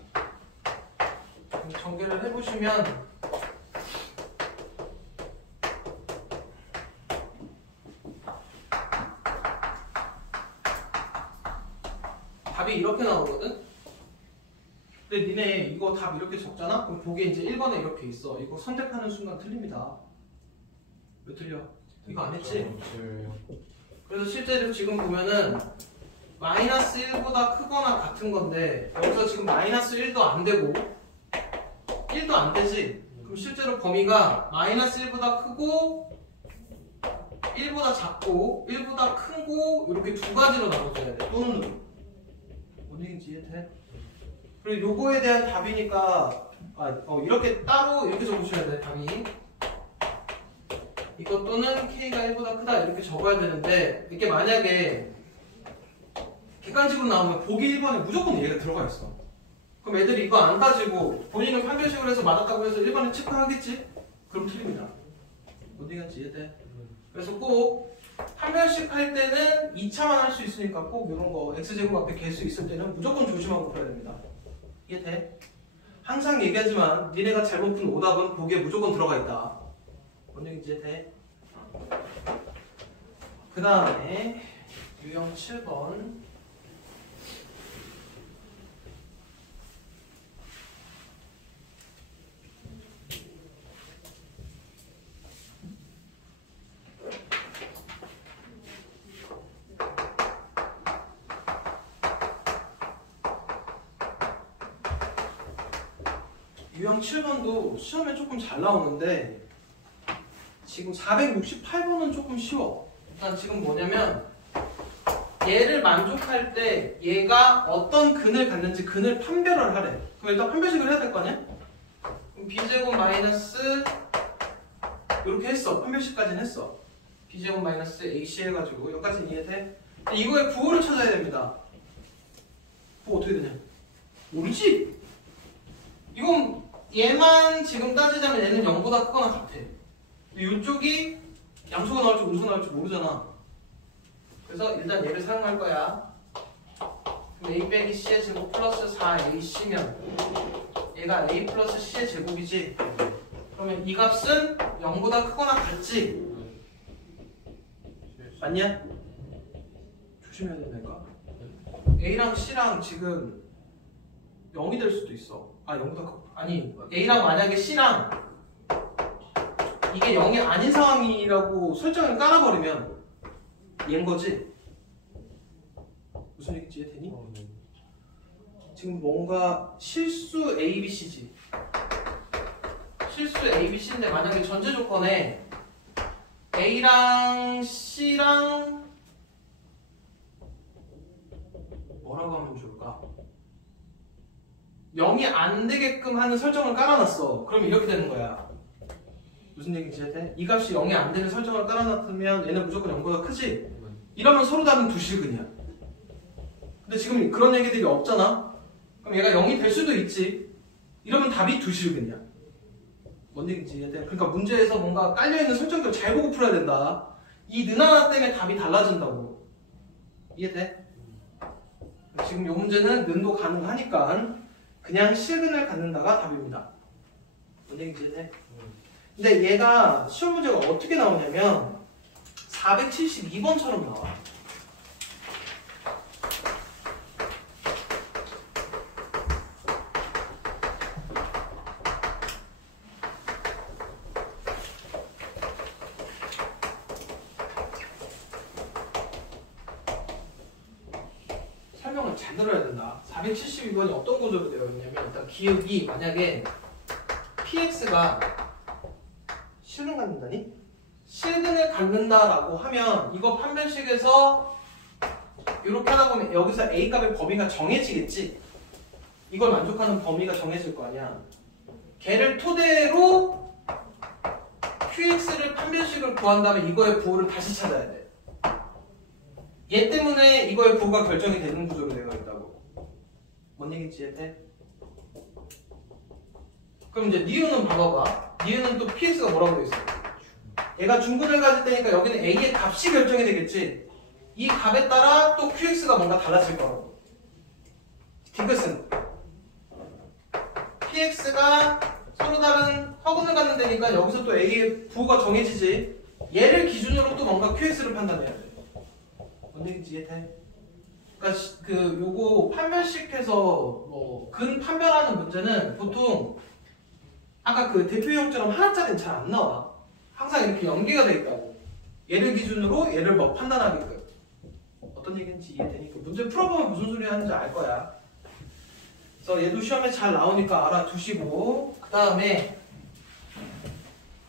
전개를 해보시면 답이 이렇게 나오거든? 근데 니네 이거 답 이렇게 적잖아? 그럼 보기에 이제 1번에 이렇게 있어. 이거 선택하는 순간 틀립니다. 왜 틀려? 이거 안 했지? 그래서 실제로 지금 보면은 마이너스 1보다 크거나 같은 건데 여기서 지금 마이너스 1도 안 되고 1도 안 되지? 그럼 실제로 범위가 마이너스 1보다 크고 1보다 작고 1보다 크고 이렇게 두 가지로 나눠져야 돼. 또는으로. 뭔 얘기인지 이해돼? 그리고 요거에 대한 답이니까 이렇게 따로 이렇게 적으셔야 돼. 답이 이것 또는 K가 1보다 크다 이렇게 적어야 되는데 이게 만약에 객관식으로 나오면 보기 1번에 무조건 얘가 들어가 있어. 그럼 애들이 이거 안 따지고 본인은 판별식으로 해서 맞았다고 해서 1번에 체크하겠지? 그럼 틀립니다. 뭔 얘기인지 이해돼? 그래서 꼭 판별식 할 때는 2차만 할 수 있으니까 꼭 이런 거 x제곱 앞에 개수 있을 때는 무조건 조심하고 풀어야 됩니다. 이해돼? 항상 얘기하지만 니네가 잘못 푼 오답은 보기에 무조건 들어가 있다. 뭔 얘기인지 이해돼? 그 다음에 유형 7번 유형 7번도 시험에 조금 잘 나오는데 지금 468번은 조금 쉬워. 일단 지금 뭐냐면 얘를 만족할 때 얘가 어떤 근을 갖는지 근을 판별을 하래. 그럼 일단 판별식을 해야 될 거 아니야? 그럼 b제곱 마이너스 이렇게 했어. 판별식까지는 했어. b제곱 마이너스 ac 해가지고 여기까지는 이해돼? 이거의 부호를 찾아야 됩니다. 부호 어떻게 되냐? 모르지? 이건 얘만 지금 따지자면 얘는 0보다 크거나 같아. 이쪽이 양수가 나올지 음수가 나올지 모르잖아. 그래서 일단 얘를 사용할 거야. 그럼 a 빼기 c의 제곱 플러스 4ac면 얘가 a 플러스 c의 제곱이지. 그러면 이 값은 0보다 크거나 같지? 맞냐? 조심해야 된다니까. a랑 c랑 지금 0이 될 수도 있어. 0보다 크고 아니 A랑 만약에 C랑 이게 0이 아닌 상황이라고 설정을 깔아버리면 얘인 거지. 무슨 얘기인지 이해되니? 지금 뭔가 실수 A, B, C지. 실수 A, B, C인데 만약에 전제 조건에 A랑 C랑 뭐라고 하면 좋을까? 0이 안 되게끔 하는 설정을 깔아놨어. 그럼 이렇게 되는 거야. 무슨 얘기인지 이해돼? 이 값이 0이 안 되는 설정을 깔아놨으면 얘는 무조건 0보다 크지? 이러면 서로 다른 두 실근이야. 근데 지금 그런 얘기들이 없잖아? 그럼 얘가 0이 될 수도 있지. 이러면 답이 두 실근이야. 뭔 얘기인지 이해돼? 그러니까 문제에서 뭔가 깔려있는 설정들 잘 보고 풀어야 된다. 이 는 하나 때문에 답이 달라진다고. 이해돼? 지금 이 문제는 는도 가능하니까 그냥 실근을 갖는다가 답입니다. 뭔 얘기인지 이해돼? 근데 얘가 시험 문제가 어떻게 나오냐면 472번처럼 나와. 설명을 잘 들어야 된다. 472번이 어떤 구조로 되어 있냐면 일단 기억이 만약에 px가 실근 갖는다니? 실근을 갖는다라고 하면 이거 판별식에서 이렇게 하다 보면 여기서 A 값의 범위가 정해지겠지? 이걸 만족하는 범위가 정해질 거 아니야. 걔를 토대로 QX를 판별식을 구한 다음에 이거의 부호를 다시 찾아야 돼. 얘 때문에 이거의 부호가 결정이 되는 구조로 되어 있다고. 뭔 얘기인지 이해돼? 그럼 이제 니은은 봐봐봐. 니은은 또 PX가 뭐라고 되어 있어? 얘가 중근을 가질 때니까 여기는 A의 값이 결정이 되겠지. 이 값에 따라 또 QX가 뭔가 달라질 거라고. 디귿은 PX가 서로 다른 허근을 갖는 데니까 여기서 또 A의 부호가 정해지지. 얘를 기준으로 또 뭔가 QX를 판단해야 돼. 뭔 얘기인지 이해돼? 그러니까 요거 판별식해서 뭐 근 판별하는 문제는 보통 아까 그 대표 유형처럼 하나짜리는 잘 안 나와. 항상 이렇게 연계가 돼 있다고. 얘를 기준으로 얘를 뭐 판단하게끔. 어떤 얘기인지 이해되니까 문제 풀어보면 무슨 소리 하는지 알 거야. 그래서 얘도 시험에 잘 나오니까 알아두시고, 그 다음에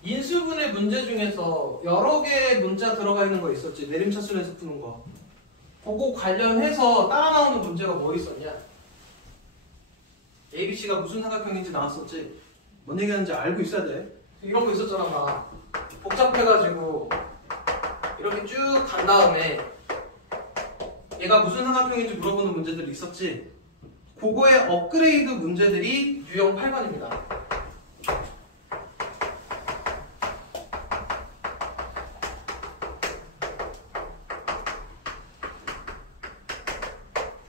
인수분해 문제 중에서 여러 개의 문자 들어가 있는 거 있었지. 내림차순에서 푸는 거. 그거 관련해서 따라 나오는 문제가 뭐 있었냐? ABC가 무슨 삼각형인지 나왔었지. 뭔 얘기하는지 알고 있어야 돼. 이런 거 있었잖아. 막 복잡해가지고 이렇게 쭉 간 다음에 얘가 무슨 삼각형인지 물어보는 문제들이 있었지. 그거의 업그레이드 문제들이 유형 8번입니다.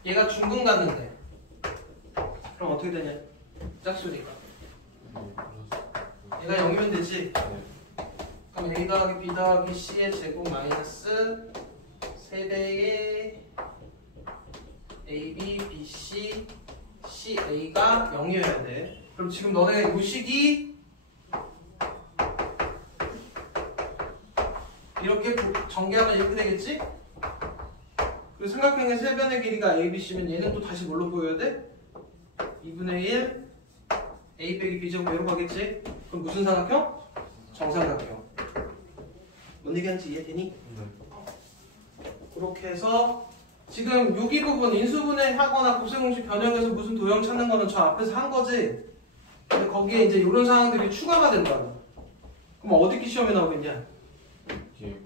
얘가 중근 갔는데 그럼 어떻게 되냐? 짝수니까 얘가 0이면 되지? 그럼 A 더하기 B 더하기 C의 제곱 마이너스 3배의 AB, BC, CA가 0이어야 돼. 그럼 지금 너네 요식이 이렇게 전개하면 이렇게 되겠지? 그리고 삼각형의 세변의 길이가 ABC면 얘는 또 다시 뭘로 보여야 돼? 2분의 1 A 빼기 B제곱 얘로 가겠지? 그럼 무슨 삼각형? 정삼각형. 뭔 얘기하는지 이해되니? 그렇게 해서 지금 여기 부분 인수분해 하거나 곱셈공식 변형해서 무슨 도형 찾는 거는 저 앞에서 한 거지. 근데 거기에 이제 이런 상황들이 추가가 된다고. 그럼 어디 기 시험에 나오겠냐?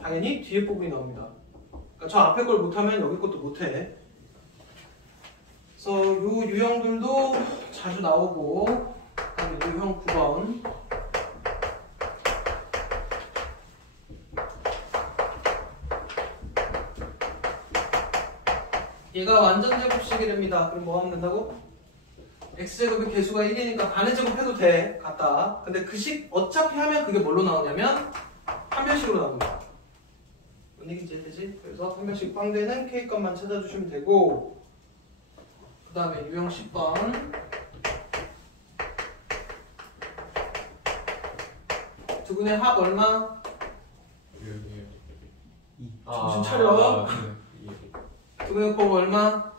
당연히 뒤에 부분이 나옵니다. 그러니까 저 앞에 걸 못하면 여기 것도 못해. 그래서 요 유형들도 자주 나오고, 그다음에 유형 9번. 얘가 완전 제곱식이 됩니다. 그럼 뭐 하면 된다고? x제곱이 개수가 1이니까 반의 제곱 해도 돼. 같다. 근데 그 식 어차피 하면 그게 뭘로 나오냐면 판별식으로 나옵니다. 뭔 얘기인지 이해되지? 그래서 판별식 빵대는 K값만 찾아주시면 되고, 그 다음에 유형 10번 두근의 합 얼마? 정신 차려. 두근의 곱 얼마?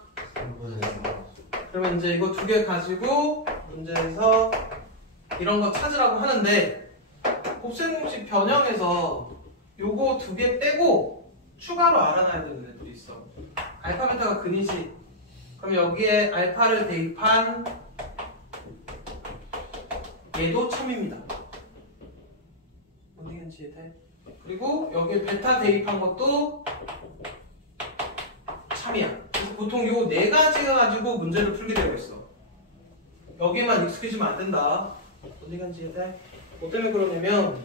그러면 이제 이거 두 개 가지고 문제에서 이런 거 찾으라고 하는데 곱셈 공식 변형에서 요거 두 개 빼고 추가로 알아놔야 되는 애들이 있어. 알파 베타가 근이지. 그럼 여기에 알파를 대입한 얘도 참입니다. 어디겠지 얘들? 그리고 여기에 베타 대입한 것도 참이야. 그래서 보통 요 네 가지가 가지고 문제를 풀게 되어 있어. 여기에만 익숙해지면 안 된다. 어디간지 얘들? 뭐 때문에 그러냐면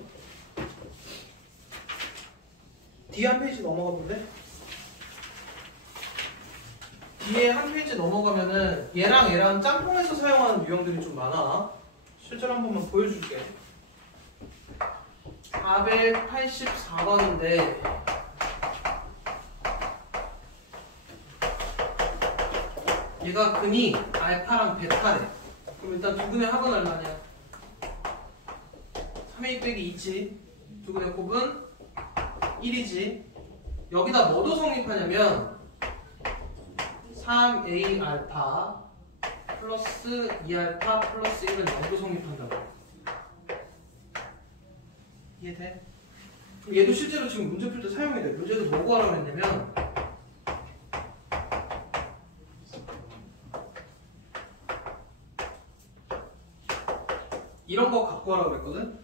뒤에 한 페이지 넘어가 볼래? 뒤에 한 페이지 넘어가면은 얘랑 얘랑 짬뽕해서 사용하는 유형들이 좀 많아. 실제로 한 번만 보여줄게. 484번인데 얘가 근이 알파랑 베타래. 그럼 일단 두근의 합은 얼마냐? 3a 빼기 2지. 두근의 곱은 1이지. 여기다 뭐도 성립하냐면 3a 알파 플러스 2알파 플러스 1은 0도 성립한다고. 이해돼? 그럼 얘도 실제로 지금 문제 풀 때 사용이 돼. 문제도 뭐 구하라고 했냐면 이런 거 갖고 와라고 그랬거든?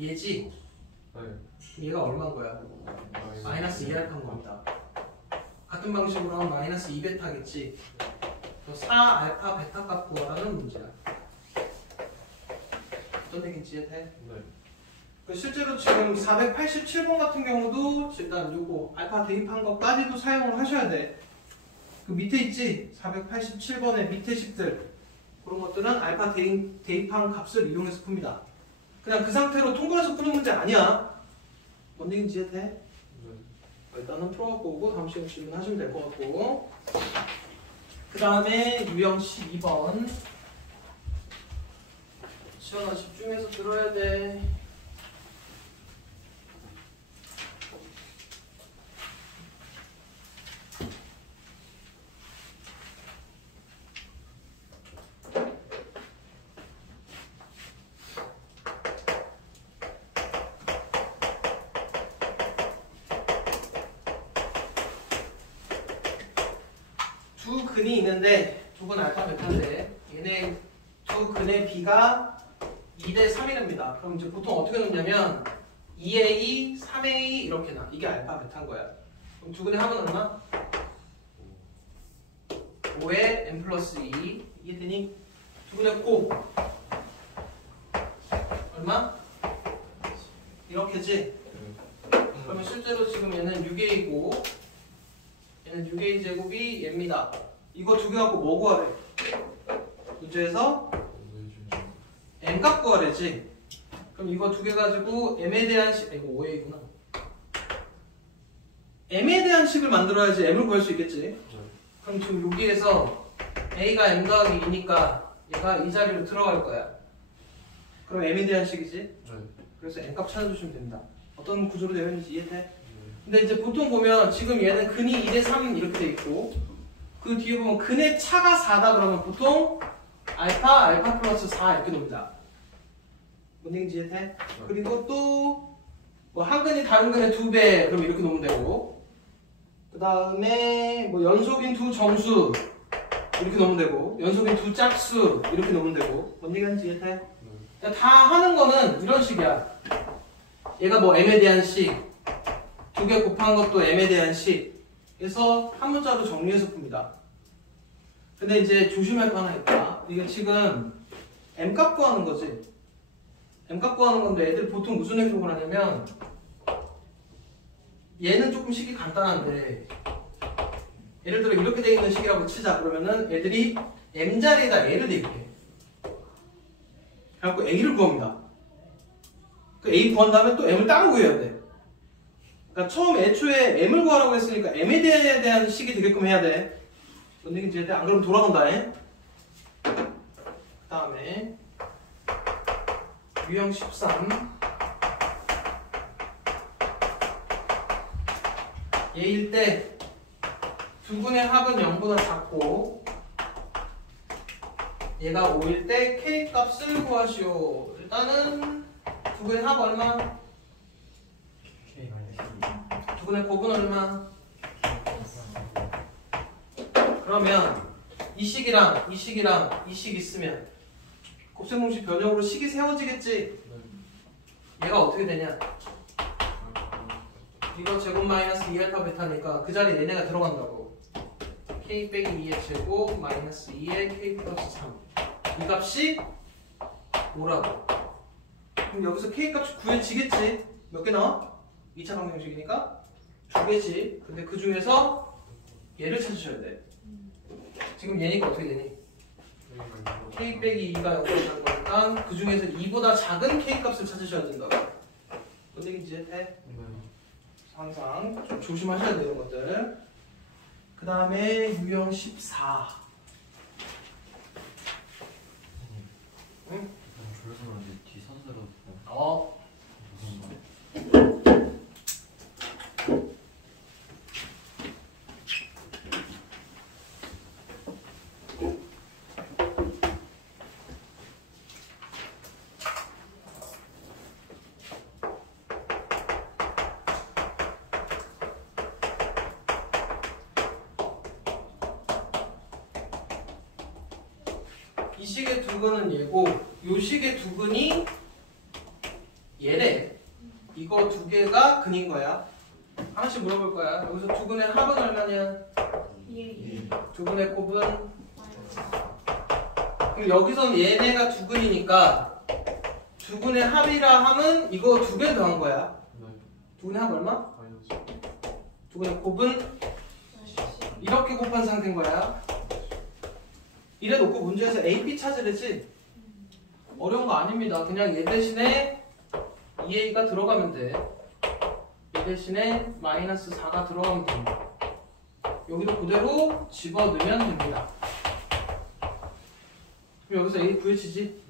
얘지? 네. 얘가 얼마인 거야? 마이너스 2알파인 겁니다. 같은 방식으로 하면 마이너스 2베타겠지? 4알파 베타 값 구하라는 문제야. 어떤 얘기인지 이해돼? 네. 실제로 지금 487번 같은 경우도 일단 요거 알파 대입한 것까지도 사용을 하셔야 돼. 그 밑에 있지? 487번의 밑에 식들 그런 것들은 알파 대입한 값을 이용해서 풉니다. 그냥 그 상태로 통분해서 푸는 문제 아니야. 뭔 얘기인지 이해돼? 네. 일단은 풀어갖고 오고 다음 시간 질문하시면 될 것 같고, 그 다음에 유형 12번 시원아 집중해서 들어야 돼. 두 근이 있는데 두 근 알파 베타인데 얘네 두 근의 비가 2대 3이랍니다. 그럼 이제 보통 어떻게 놓냐면 2A, 3A 이렇게 나. 이게 알파 베타인 거야. 그럼 두 근의 합은 얼마? 5에 n 플러스 2. 이게 되니 두 근의 곱 얼마? 이렇게지? 그러면 실제로 지금 얘는 6A고 얘는 6A 제곱이 얘입니다. 이거 두 개 갖고 뭐 구하래? 문제에서 m 값 구하래지. 그럼 이거 두 개 가지고 m에 대한 식, 이거 5A구나. m에 대한 식을 만들어야지 m을 구할 수 있겠지. 그럼 지금 여기에서 a가 m 더하기 2니까 얘가 이 자리로 들어갈 거야. 그럼 m에 대한 식이지. 그래서 m 값 찾아주시면 됩니다. 어떤 구조로 되어 있는지 이해돼? 근데 이제 보통 보면 지금 얘는 근이 2대 3 이렇게 돼 있고 그 뒤에 보면 근의 차가 4다 그러면 보통 알파 플러스 4 이렇게 놉니다. 뭔 얘기인지 이해돼? 그리고 또 뭐 한 근이 다른 근의 2배 그럼 이렇게 놓으면 되고, 그 다음에 뭐 연속인 두 정수 이렇게 놓으면 되고, 연속인 두 짝수 이렇게 놓으면 되고. 뭔 얘기인지 이해돼? 다 하는 거는 이런 식이야. 얘가 뭐 m에 대한 식, 두 개 곱한 것도 m에 대한 식에서 한 문자로 정리해서 풉니다. 근데 이제 조심할 거 하나 있다. 이게 지금 m 값 구하는 거지. m 값 구하는 건데 애들 보통 무슨 행동을 하냐면 얘는 조금 식이 간단한데 예를 들어 이렇게 돼 있는 식이라고 치자. 그러면은 애들이 m 자리에다 a를 대입해. 그래갖고 a를 구합니다. 그 a 구한 다음에 또 m을 따로 구해야 돼. 그러니까 처음 애초에 m을 구하라고 했으니까 m에 대한 식이 되게끔 해야 돼. 뭔 얘기인지 해야 돼? 안 그러면 돌아간다. 그 다음에 유형 13 얘일 때 두근의 합은 0보다 작고 얘가 5일 때 K 값을 구하시오. 일단은 두근의 합 얼마? 두근의 곱은 얼마? 그러면 이 식이랑 이 식이랑 이 식 있으면 곱셈공식 변형으로 식이 세워지겠지? 얘가 어떻게 되냐? 이거 제곱 마이너스 2알파 베타니까 그 자리에 얘네가 들어간다고. K 빼기 2의 제곱 마이너스 2의 K 플러스 3. 이 값이 뭐라고? 그럼 여기서 K 값이 구해지겠지? 몇 개 나와? 2차 방정식이니까 2개지. 근데 그 중에서 얘를 찾으셔야 돼. 지금 얘니까 어떻게 되니? K 빼기 2가 0보다 작은 거니까 그 중에서 2보다 작은 K 값을 찾으셔야 된다고. 뭔 얘기인지 해? 항상 좀 조심하셔야 돼요, 이런 것들. 그 다음에 유형 14. 응? 졸려서 그런지 뒤 선수로 이 식의 두근은 얘고 요 식의 두근이 얘래. 이거 두 개가 근인 거야. 하나씩 물어볼 거야. 여기서 두근의 합은 얼마냐? 두근의 곱은? 그럼 여기선 얘네가 두근이니까 두근의 합이라 함은 이거 두 개 더한 거야. 두근의 합 얼마? 두근의 곱은? 이렇게 곱한 상태인 거야. 이래 놓고 문제에서 A, B 찾으랬지? 어려운 거 아닙니다. 그냥 얘 대신에 2A가 들어가면 돼. 얘 대신에 마이너스 4가 들어가면 됩니다. 여기도 그대로 집어넣으면 됩니다. 그럼 여기서 A 구해지지?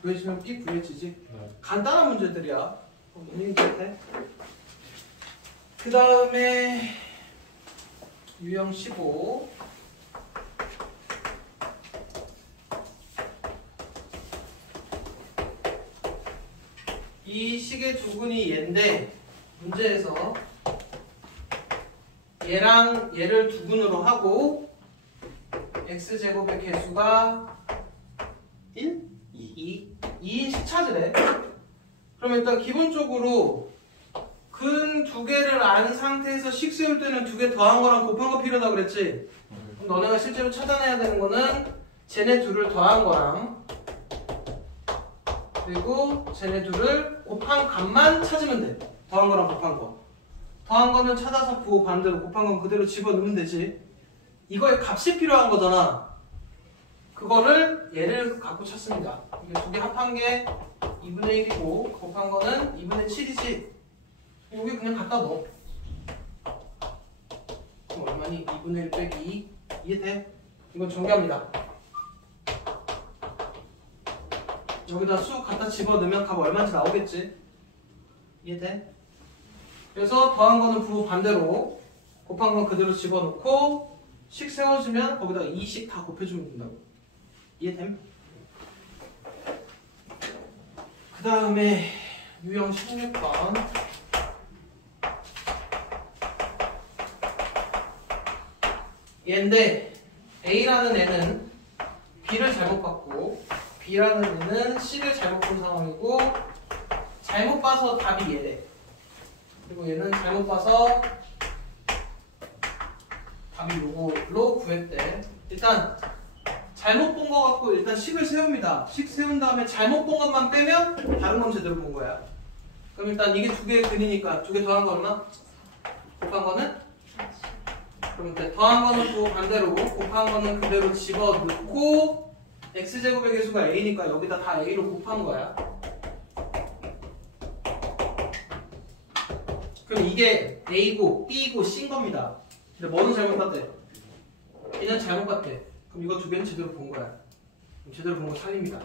구해지면 B 구해지지? 간단한 문제들이야. 문제인 것 같아. 그 다음에 유형 15. 이 식의 두근이 얘인데 문제에서 얘랑 얘를 두근으로 하고 x제곱의 개수가 1? 2인 식 찾으래. 그럼 일단 기본적으로 근 두 개를 안 상태에서 식 세울 때는 두 개 더한 거랑 곱한 거 필요하다 그랬지? 그럼 너네가 실제로 찾아내야 되는 거는 쟤네 둘을 더한 거랑 그리고 쟤네 둘을 곱한 값만 찾으면 돼. 더한 거랑 곱한 거. 더한 거는 찾아서 부호 반대로, 곱한 건 그대로 집어넣으면 되지. 이거에 값이 필요한 거잖아. 그거를 얘를 갖고 찾습니다. 이게 두 개 합한 게 2분의 1이고 곱한 거는 2분의 7이지. 여기 그냥 갖다 넣어. 그럼 얼마니? 2분의 1 빼기 2. 이해돼? 이건 정리합니다. 여기다 수 갖다 집어넣으면 값 얼마인지 나오겠지? 이해돼? 그래서 더한 거는 부호 반대로 곱한 건 그대로 집어넣고 식 세워주면 거기다가 2식 다 곱해주면 된다고. 이해됨? 그 다음에 유형 16번 얘인데 A라는 애는 B를 잘못 봤고 B라는 애는 C를 잘못 본 상황이고 잘못 봐서 답이 얘래. 그리고 얘는 잘못 봐서 답이 요걸로 구했대. 일단 잘못 본 거 갖고 일단 식을 세웁니다. 식 세운 다음에 잘못 본 것만 빼면 다른 건 제대로 본 거야. 그럼 일단 이게 두 개의 근이니까 두 개 더한 거 얼마? 곱한 거는? 그럼 이제 더한 거는 또 반대로 곱한 거는 그대로 집어넣고 x제곱의 개수가 a니까 여기다 다 a로 곱한 거야. 그럼 이게 a고 b고 c인 겁니다. 근데 뭐는 잘못 봤대? 얘는 잘못 봤대. 그럼 이거 두 개는 제대로 본 거야. 그럼 제대로 본 거 살립니다.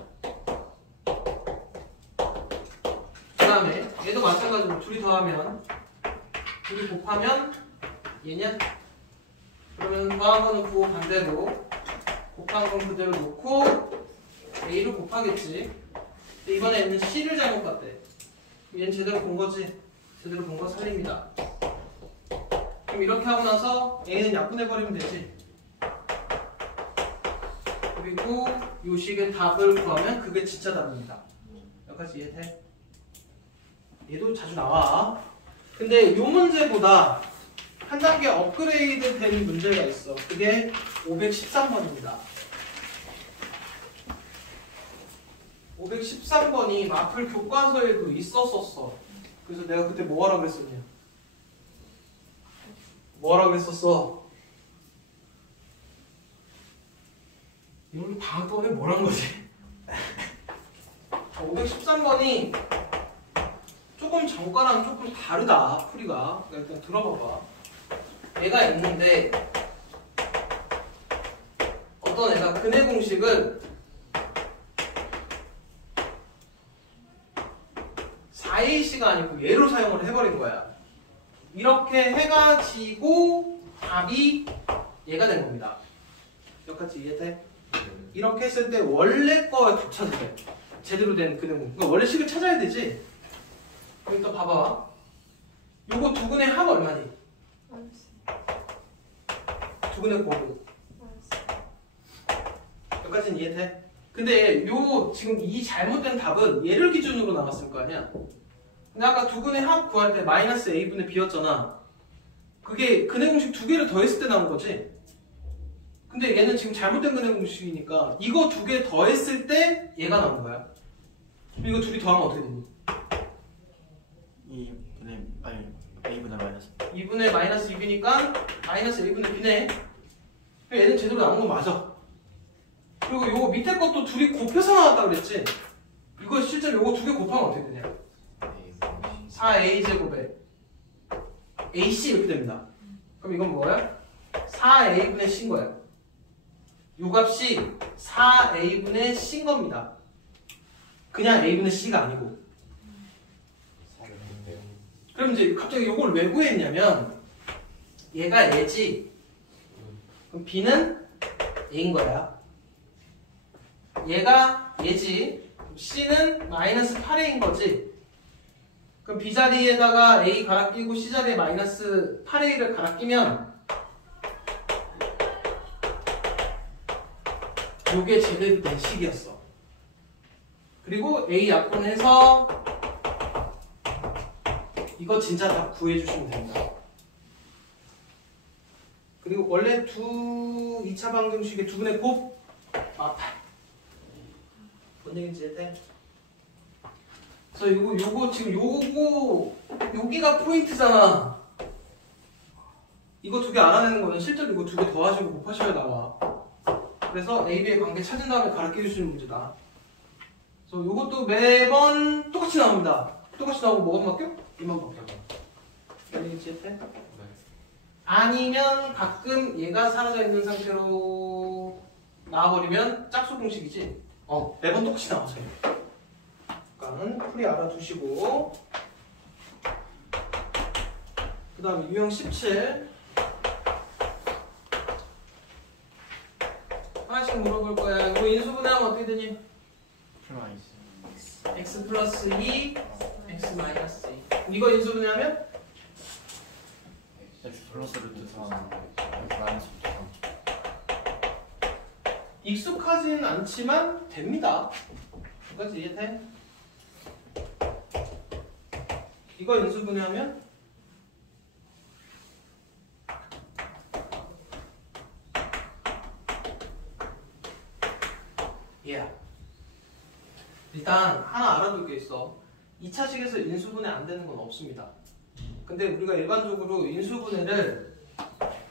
다음에 얘도 마찬가지로 둘이 더하면 둘이 곱하면 얘냐? 그러면 더한 거는 9 반대로 곱한 건 그대로 놓고 A를 곱하겠지. 근데 이번에 얘는 C를 잘못 봤대. 그럼 얘는 제대로 본 거지? 제대로 본 거 살립니다. 그럼 이렇게 하고 나서 A는 약분해버리면 되지. 그리고 요 식의 답을 구하면 그게 진짜 답입니다. 여기까지 이해돼? 얘도 자주 나와. 근데 요 문제보다 한 단계 업그레이드 된 문제가 있어. 그게 513번입니다. 513번이 마플 교과서에도 있었었어. 그래서 내가 그때 뭐 하라고 했었냐? 뭐 하라고 했었어? 이걸로 방학 동안에 뭘 한 거지? 513번이 조금 전과랑 조금 다르다, 풀이가. 그러니까 일단 들어봐봐. 얘가 있는데 어떤 애가 근해 공식을 4ac가 아니고 얘로 사용을 해버린 거야. 이렇게 해가지고 답이 얘가 된 겁니다. 여기까지 이해돼? 이렇게 했을 때 원래 거 찾으래. 제대로 된 근해 공식. 그러니까 원래 식을 찾아야 되지. 그러니까 봐봐. 요거 두근의 합 얼마니? 두근의 곱은? 여기까지는 이해돼? 근데 요 지금 이 잘못된 답은 얘를 기준으로 나왔을 거 아니야? 근데 아까 두근의 합 구할 때 마이너스 a분의 b였잖아. 그게 근해 공식 두 개를 더했을 때 나온 거지? 근데 얘는 지금 잘못된 근해 공식이니까 이거 두 개 더했을 때 얘가 나온 거야. 그럼 이거 둘이 더하면 어떻게 되니? 2분의 마이너스 2분의 마이너스 6이니까 마이너스 1분의 b네. 얘는 제대로 나온 건 맞아. 그리고 요거 밑에 것도 둘이 곱해서 나왔다 그랬지? 이거 실제로 요거 두 개 곱하면 어떻게 되냐? 4a제곱에 ac 이렇게 됩니다. 그럼 이건 뭐야? 4a분의 c인 거야. 요 값이 4a분의 c인 겁니다. 그냥 a분의 c가 아니고. 그럼 이제 갑자기 요걸 왜 구했냐면 얘가 얘지. 그럼 b는 a인 거야. 얘가 얘지. c는 마이너스 8a인 거지. 그럼 b 자리에다가 a 갈아 끼고 c 자리에 마이너스 8a를 갈아 끼면 요게 제대로 된 식이었어. 그리고 a 약분해서 이거 진짜 다 구해주시면 됩니다. 그리고 원래 2차 방정식의 두분의 곱 마팔. 뭔 얘기인지 이해돼? 그래서 요거 지금 여기가 포인트잖아. 이거 두 개 알아내는 거는 실제로 이거 두 개 더하시고 곱하셔야 나와. 그래서 A, B의 관계 찾은 다음에 가르쳐 주시는 문제다. 그래서 요것도 매번 똑같이 나옵니다. 똑같이 나오고 뭐가 바뀌어? 이만 바뀌어. 뭔 얘기인지 이해돼? 네. 아니면 가끔 얘가 사라져 있는 상태로 나와버리면 짝수 공식이지. 매번 똑같이 나와서요. 그러니까는 풀이 알아두시고 그 다음에 유형 17 하나씩 물어볼 거야. 이거 인수분해하면 어떻게 되니? x 플러스 2 x 마이너스 2 이거 인수분해하면? x 플러스 루트 3 x 마이너스 루트 3 익숙하지는 않지만 됩니다. 여기까지 이해돼? 이거 인수분해하면? 일단 하나 알아둘 게 있어. 2차식에서 인수분해 안 되는 건 없습니다. 근데 우리가 일반적으로 인수분해를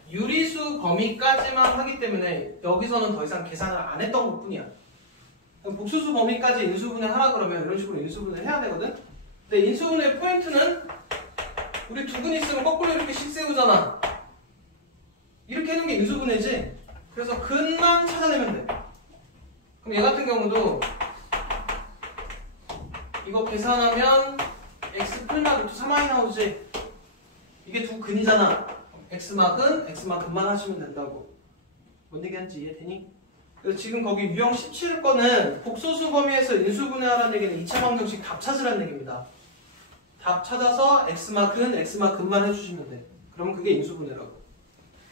유리수 범위까지만 하기 때문에 여기서는 더 이상 계산을 안 했던 것 뿐이야. 복수수 범위까지 인수분해 하라 그러면 이런 식으로 인수분해 해야 되거든? 근데 인수분해 포인트는 우리 두근 있으면 거꾸로 이렇게 식 세우잖아. 이렇게 해놓은 게 인수분해지? 그래서 근만 찾아내면 돼. 그럼 얘 같은 경우도 이거 계산하면 x 풀마 루트 3i 나오지? 이게 두 근이잖아. x만큼만 하시면 된다고. 뭔 얘기하는지 이해되니? 그래서 지금 거기 유형 17번은 복소수 범위에서 인수분해하라는 얘기는 2차 방정식 답 찾으라는 얘기입니다. 답 찾아서 x만큼만 해주시면 돼. 그러면 그게 인수분해라고.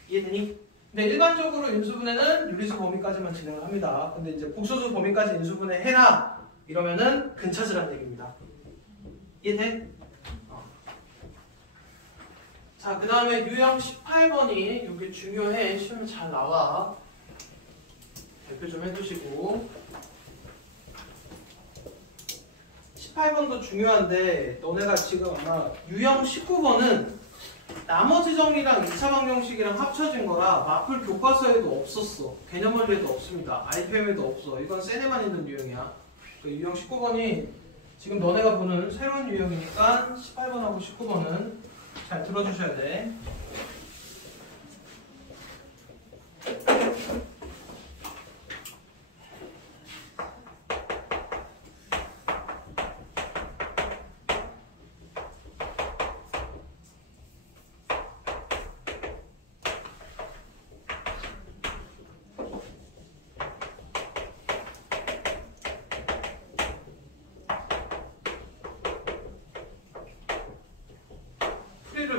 이해되니? 근데 일반적으로 인수분해는 유리수 범위까지만 진행을 합니다. 근데 이제 복소수 범위까지 인수분해 해라 이러면은 근 찾으라는 얘기입니다. 이해돼? 자, 그 다음에 유형 18번이 여기 중요해. 시험에 잘 나와. 발표 좀 해두시고. 18번도 중요한데 너네가 지금 아마 유형 19번은 나머지 정리랑 2차 방정식이랑 합쳐진 거라 마플 교과서에도 없었어. 개념 원리에도 없습니다. IPM에도 없어. 이건 셀에만 있는 유형이야. 그 유형 19번이 지금 너네가 보는 새로운 유형이니까 18번하고 19번은 잘 들어주셔야 돼.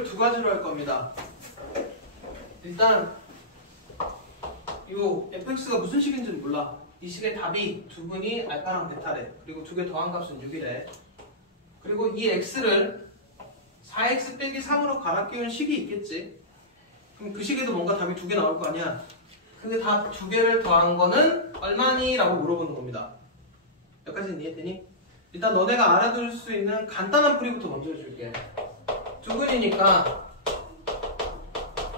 두 가지로 할 겁니다. 일단 이 fx가 무슨 식인지는 몰라. 이 식의 답이 두 분이 알파랑 베타래. 그리고 두 개 더한 값은 6이래. 그리고 이 x를 4x 빼기 3으로 갈아 끼운 식이 있겠지. 그럼 그 식에도 뭔가 답이 두 개 나올 거 아니야. 근데 답 두 개를 더한 거는 얼마니? 라고 물어보는 겁니다. 여기까지는 이해되니? 일단 너네가 알아둘 수 있는 간단한 풀이부터 먼저 해줄게. 두 근이니까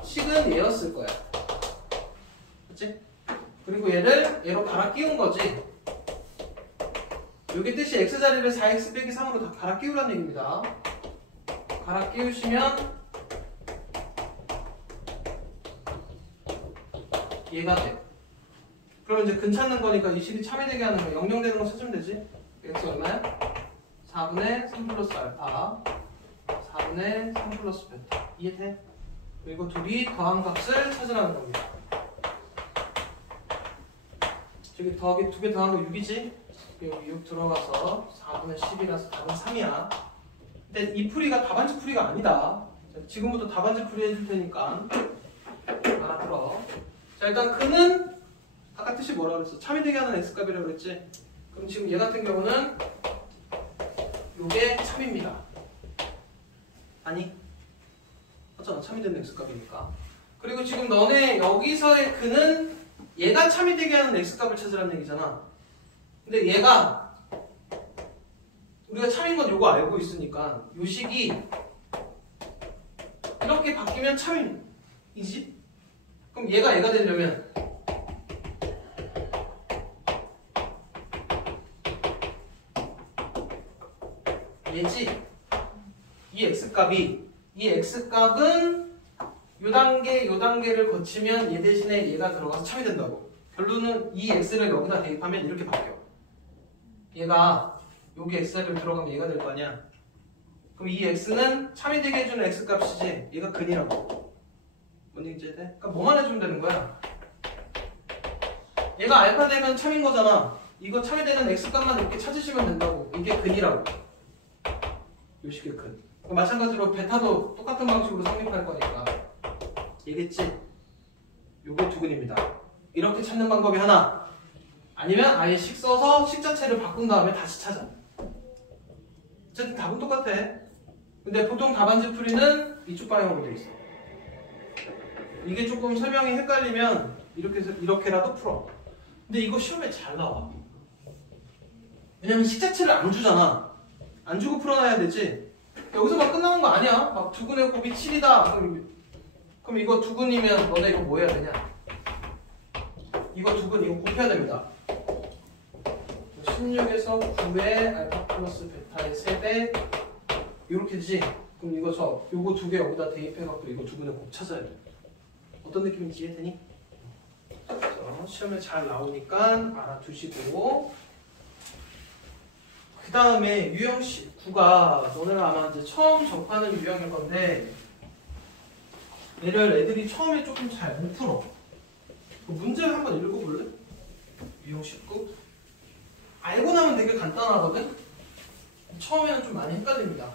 식은 얘였을 거야. 그치? 그리고 얘를 얘로 갈아 끼운 거지. 여기 뜻이 x자리를 4x 빼기 3으로 다 갈아 끼우라는 얘기입니다. 갈아 끼우시면 얘가 돼. 그럼 이제 근 찾는 거니까 이 식이 참여되게 하는 거 0, 0 되는 거 찾으면 되지. x 얼마야? 4분의 3 플러스 알파 4분의 3 플러스 베타. 이해돼? 그리고 둘이 더한 값을 찾으라는 겁니다. 저기 더하기 두 개 더한 거 6이지? 여기 6 들어가서 4분의 10이라서 답은 3이야. 근데 이 풀이가 답안지 풀이가 아니다. 지금부터 답안지 풀이 해줄 테니까 알아들어. 자, 일단 근은 아까 뜻이 뭐라 그랬어? 참이되게 하는 x값이라고 그랬지? 그럼 지금 얘 같은 경우는 요게 참입니다. 아니? 맞잖아. 참이 되는 x값이니까. 그리고 지금 너네 여기서의 근은 얘가 참이 되게 하는 x값을 찾으라는 얘기잖아. 근데 얘가 우리가 참인 건 요거 알고 있으니까 요 식이 이렇게 바뀌면 참이지? 그럼 얘가 되려면 얘지? 이 x값은 요 단계를 거치면 얘 대신에 얘가 들어가서 참이 된다고. 결론은 이 x를 여기다 대입하면 이렇게 바뀌어. 얘가 여기 x를 들어가면 얘가 될 거 아니야. 그럼 이 x는 참이 되게 해주는 x값이지. 얘가 근이라고. 뭔 얘기인지 돼? 그러니까 뭐만 해주면 되는 거야. 얘가 알파 되면 참인 거잖아. 이거 참이 되는 x값만 이렇게 찾으시면 된다고. 이게 근이라고. 요 식의 근. 마찬가지로 베타도 똑같은 방식으로 성립할 거니까. 얘겠지? 요게 두 근입니다. 이렇게 찾는 방법이 하나. 아니면 아예 식 써서 식 자체를 바꾼 다음에 다시 찾아. 어쨌든 답은 똑같아. 근데 보통 답안지 풀이는 이쪽 방향으로 돼 있어. 이게 조금 설명이 헷갈리면 이렇게라도 풀어. 근데 이거 시험에 잘 나와. 왜냐면 식 자체를 안 주잖아. 안 주고 풀어놔야 되지. 여기서 막 끝나는 거 아니야. 막 두근의 곱이 7이다. 그럼 이거 두근이면 너네 이거 뭐 해야 되냐? 이거 두근 이거 곱해야 됩니다. 16에서 9의 알파 플러스 베타의 3배 이렇게 되지. 그럼 요거 두 개 여기다 대입해갖고 이거 두근의 곱 찾아야 돼. 어떤 느낌인지 이해되니? 시험에 잘 나오니까 알아두시고 그 다음에 유형 9가 너네가 아마 이제 처음 접하는 유형일 건데 얘를 애들이 처음에 조금 잘 못 풀어. 그 문제를 한번 읽어볼래? 유형 19. 알고 나면 되게 간단하거든? 처음에는 좀 많이 헷갈립니다.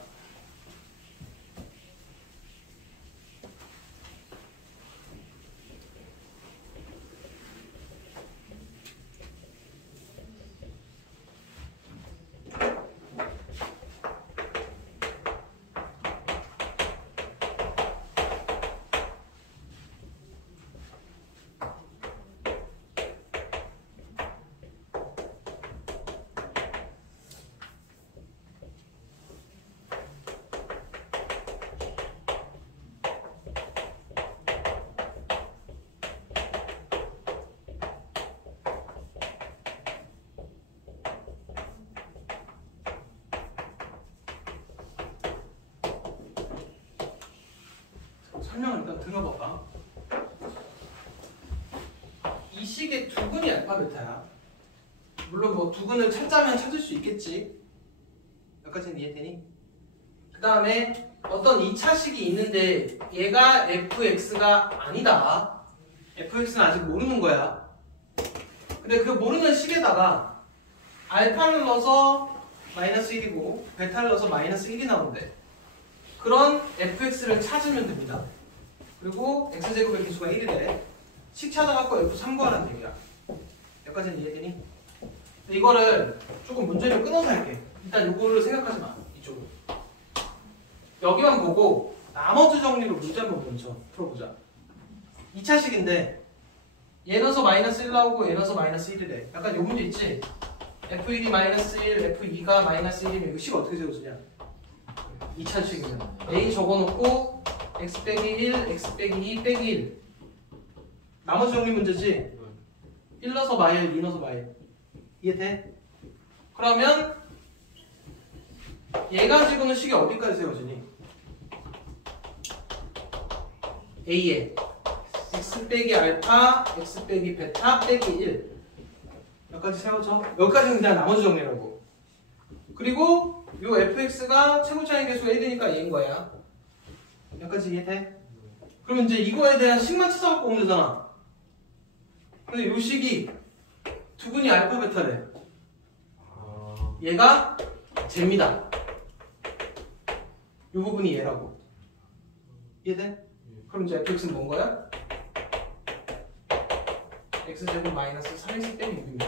설명을 일단 들어봐봐. 이 식의 두근이 알파 베타야. 물론 뭐 두근을 찾자면 찾을 수 있겠지. 여기까지는 이해되니? 그 다음에 어떤 2차식이 있는데 얘가 fx가 아니다. fx는 아직 모르는 거야. 근데 그 모르는 식에다가 알파를 넣어서 마이너스 1이고 베타를 넣어서 마이너스 1이 나온대. 그런 fx를 찾으면 됩니다. 그리고 x제곱의 개수가 1이래. 식 찾아갖고 f3 구하라는 얘기야. 여기까지는 이해되니? 이거를 조금 문제를 끊어서 할게. 일단 요거를 생각하지 마. 이쪽으로. 여기만 보고 나머지 정리로 문제 한번 먼저 풀어보자. 2차식인데 얘 넣어서 마이너스 1 나오고 얘 넣어서 마이너스 1이래. 약간 요 문제 있지? f1이 마이너스 1, f2가 마이너스 1이면 이거 식 어떻게 세워주냐? 2차식이면 a 적어놓고 x 빼기 1, x 빼기 2 빼기 1. 나머지 정리 문제지? 1 넣어서 마일, 2 넣어서 마일. 이해돼? 그러면 얘 가지고는 식이 어디까지 세워지니? a에 x 빼기 알파, x 빼기 베타 빼기 1. 여기까지 세워져. 여기까지는 그냥 나머지 정리라고. 그리고 요 fx가 최고차의 개수가 1이니까 얘인 거야. 여기까지 이해돼? 그러면 이제 이거에 대한 식만 찾아갖고 오면 되잖아. 근데 요 식이 두근이 알파 베타래. 얘가 쟤입니다. 요 부분이 얘라고. 이해돼? 그럼 이제 fx는 뭔 거야? x제곱 마이너스 3x 빼기 6입니다.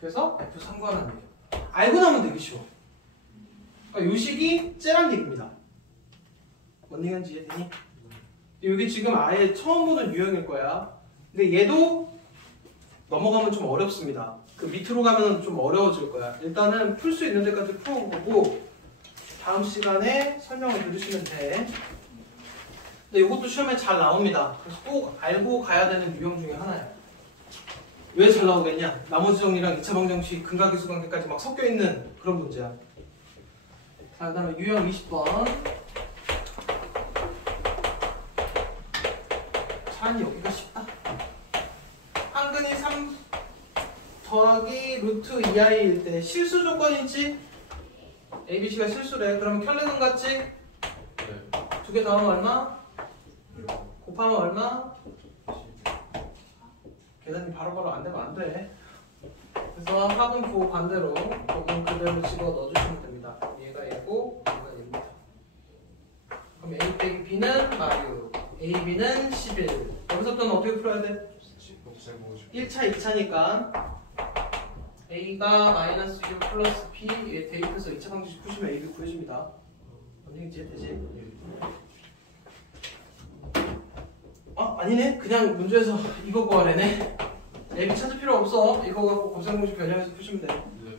그래서 f3 구하는 얘기야. 알고 나면 되게 쉬워. 그러니까 요 식이 쟤란 얘기입니다. 뭔 얘기인지 이해되니? 여기 지금 아예 처음 보는 유형일 거야. 근데 얘도 넘어가면 좀 어렵습니다. 그 밑으로 가면 좀 어려워질 거야. 일단은 풀 수 있는 데까지 풀어보고 다음 시간에 설명을 들으시면 돼. 근데 이것도 시험에 잘 나옵니다. 그래서 꼭 알고 가야 되는 유형 중에 하나야. 왜 잘 나오겠냐? 나머지 정리랑 2차 방정식, 근각계수 관계까지 막 섞여 있는 그런 문제야. 자, 그 다음에 유형 20번. 차라리 여기가 쉽다. 한근이 3 더하기 루트 2i일 때 실수 조건이지? ABC가 실수래. 그러면 켤레근 같지? 네. 두 개 더하면 얼마? 곱하면 얼마? 계산이 바로바로 안 되면 안 돼. 그래서 합은 반대로 조금 그대로 집어 넣어주시면 됩니다. 얘가 얘고 얘가 얘입니다. 그럼 A 빼기 B는 마유, A, B는 11. 여기서부터는 어떻게 풀어야 돼? 1차, 2차니까 A가 마이너스 6 플러스 P 에 대입해서 2차 방정식 푸시면 A, B 구해집니다. 언제인지 되지? 아니네? 그냥 문제에서 이거 구하래네? A, B 찾을 필요 없어. 이거 갖고 곱셈공식 변형해서 푸시면 돼. 네.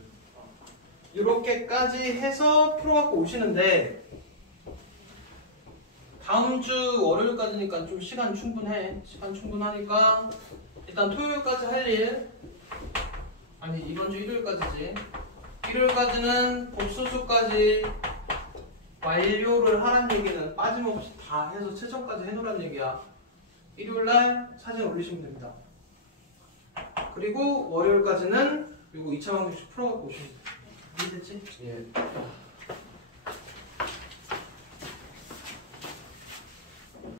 이렇게까지 해서 풀어갖고 오시는데 다음 주 월요일까지니까 좀 시간 충분해. 시간 충분하니까 일단 토요일까지 할 일, 아니 이번 주 일요일까지지. 일요일까지는 복수수까지 완료를 하란 얘기는 빠짐없이 다 해서 최종까지 해놓으란 얘기야. 일요일날 사진 올리시면 됩니다. 그리고 월요일까지는 그리고 2차 방정식 풀어갖고 오시면 돼요. 이해됐지? 예.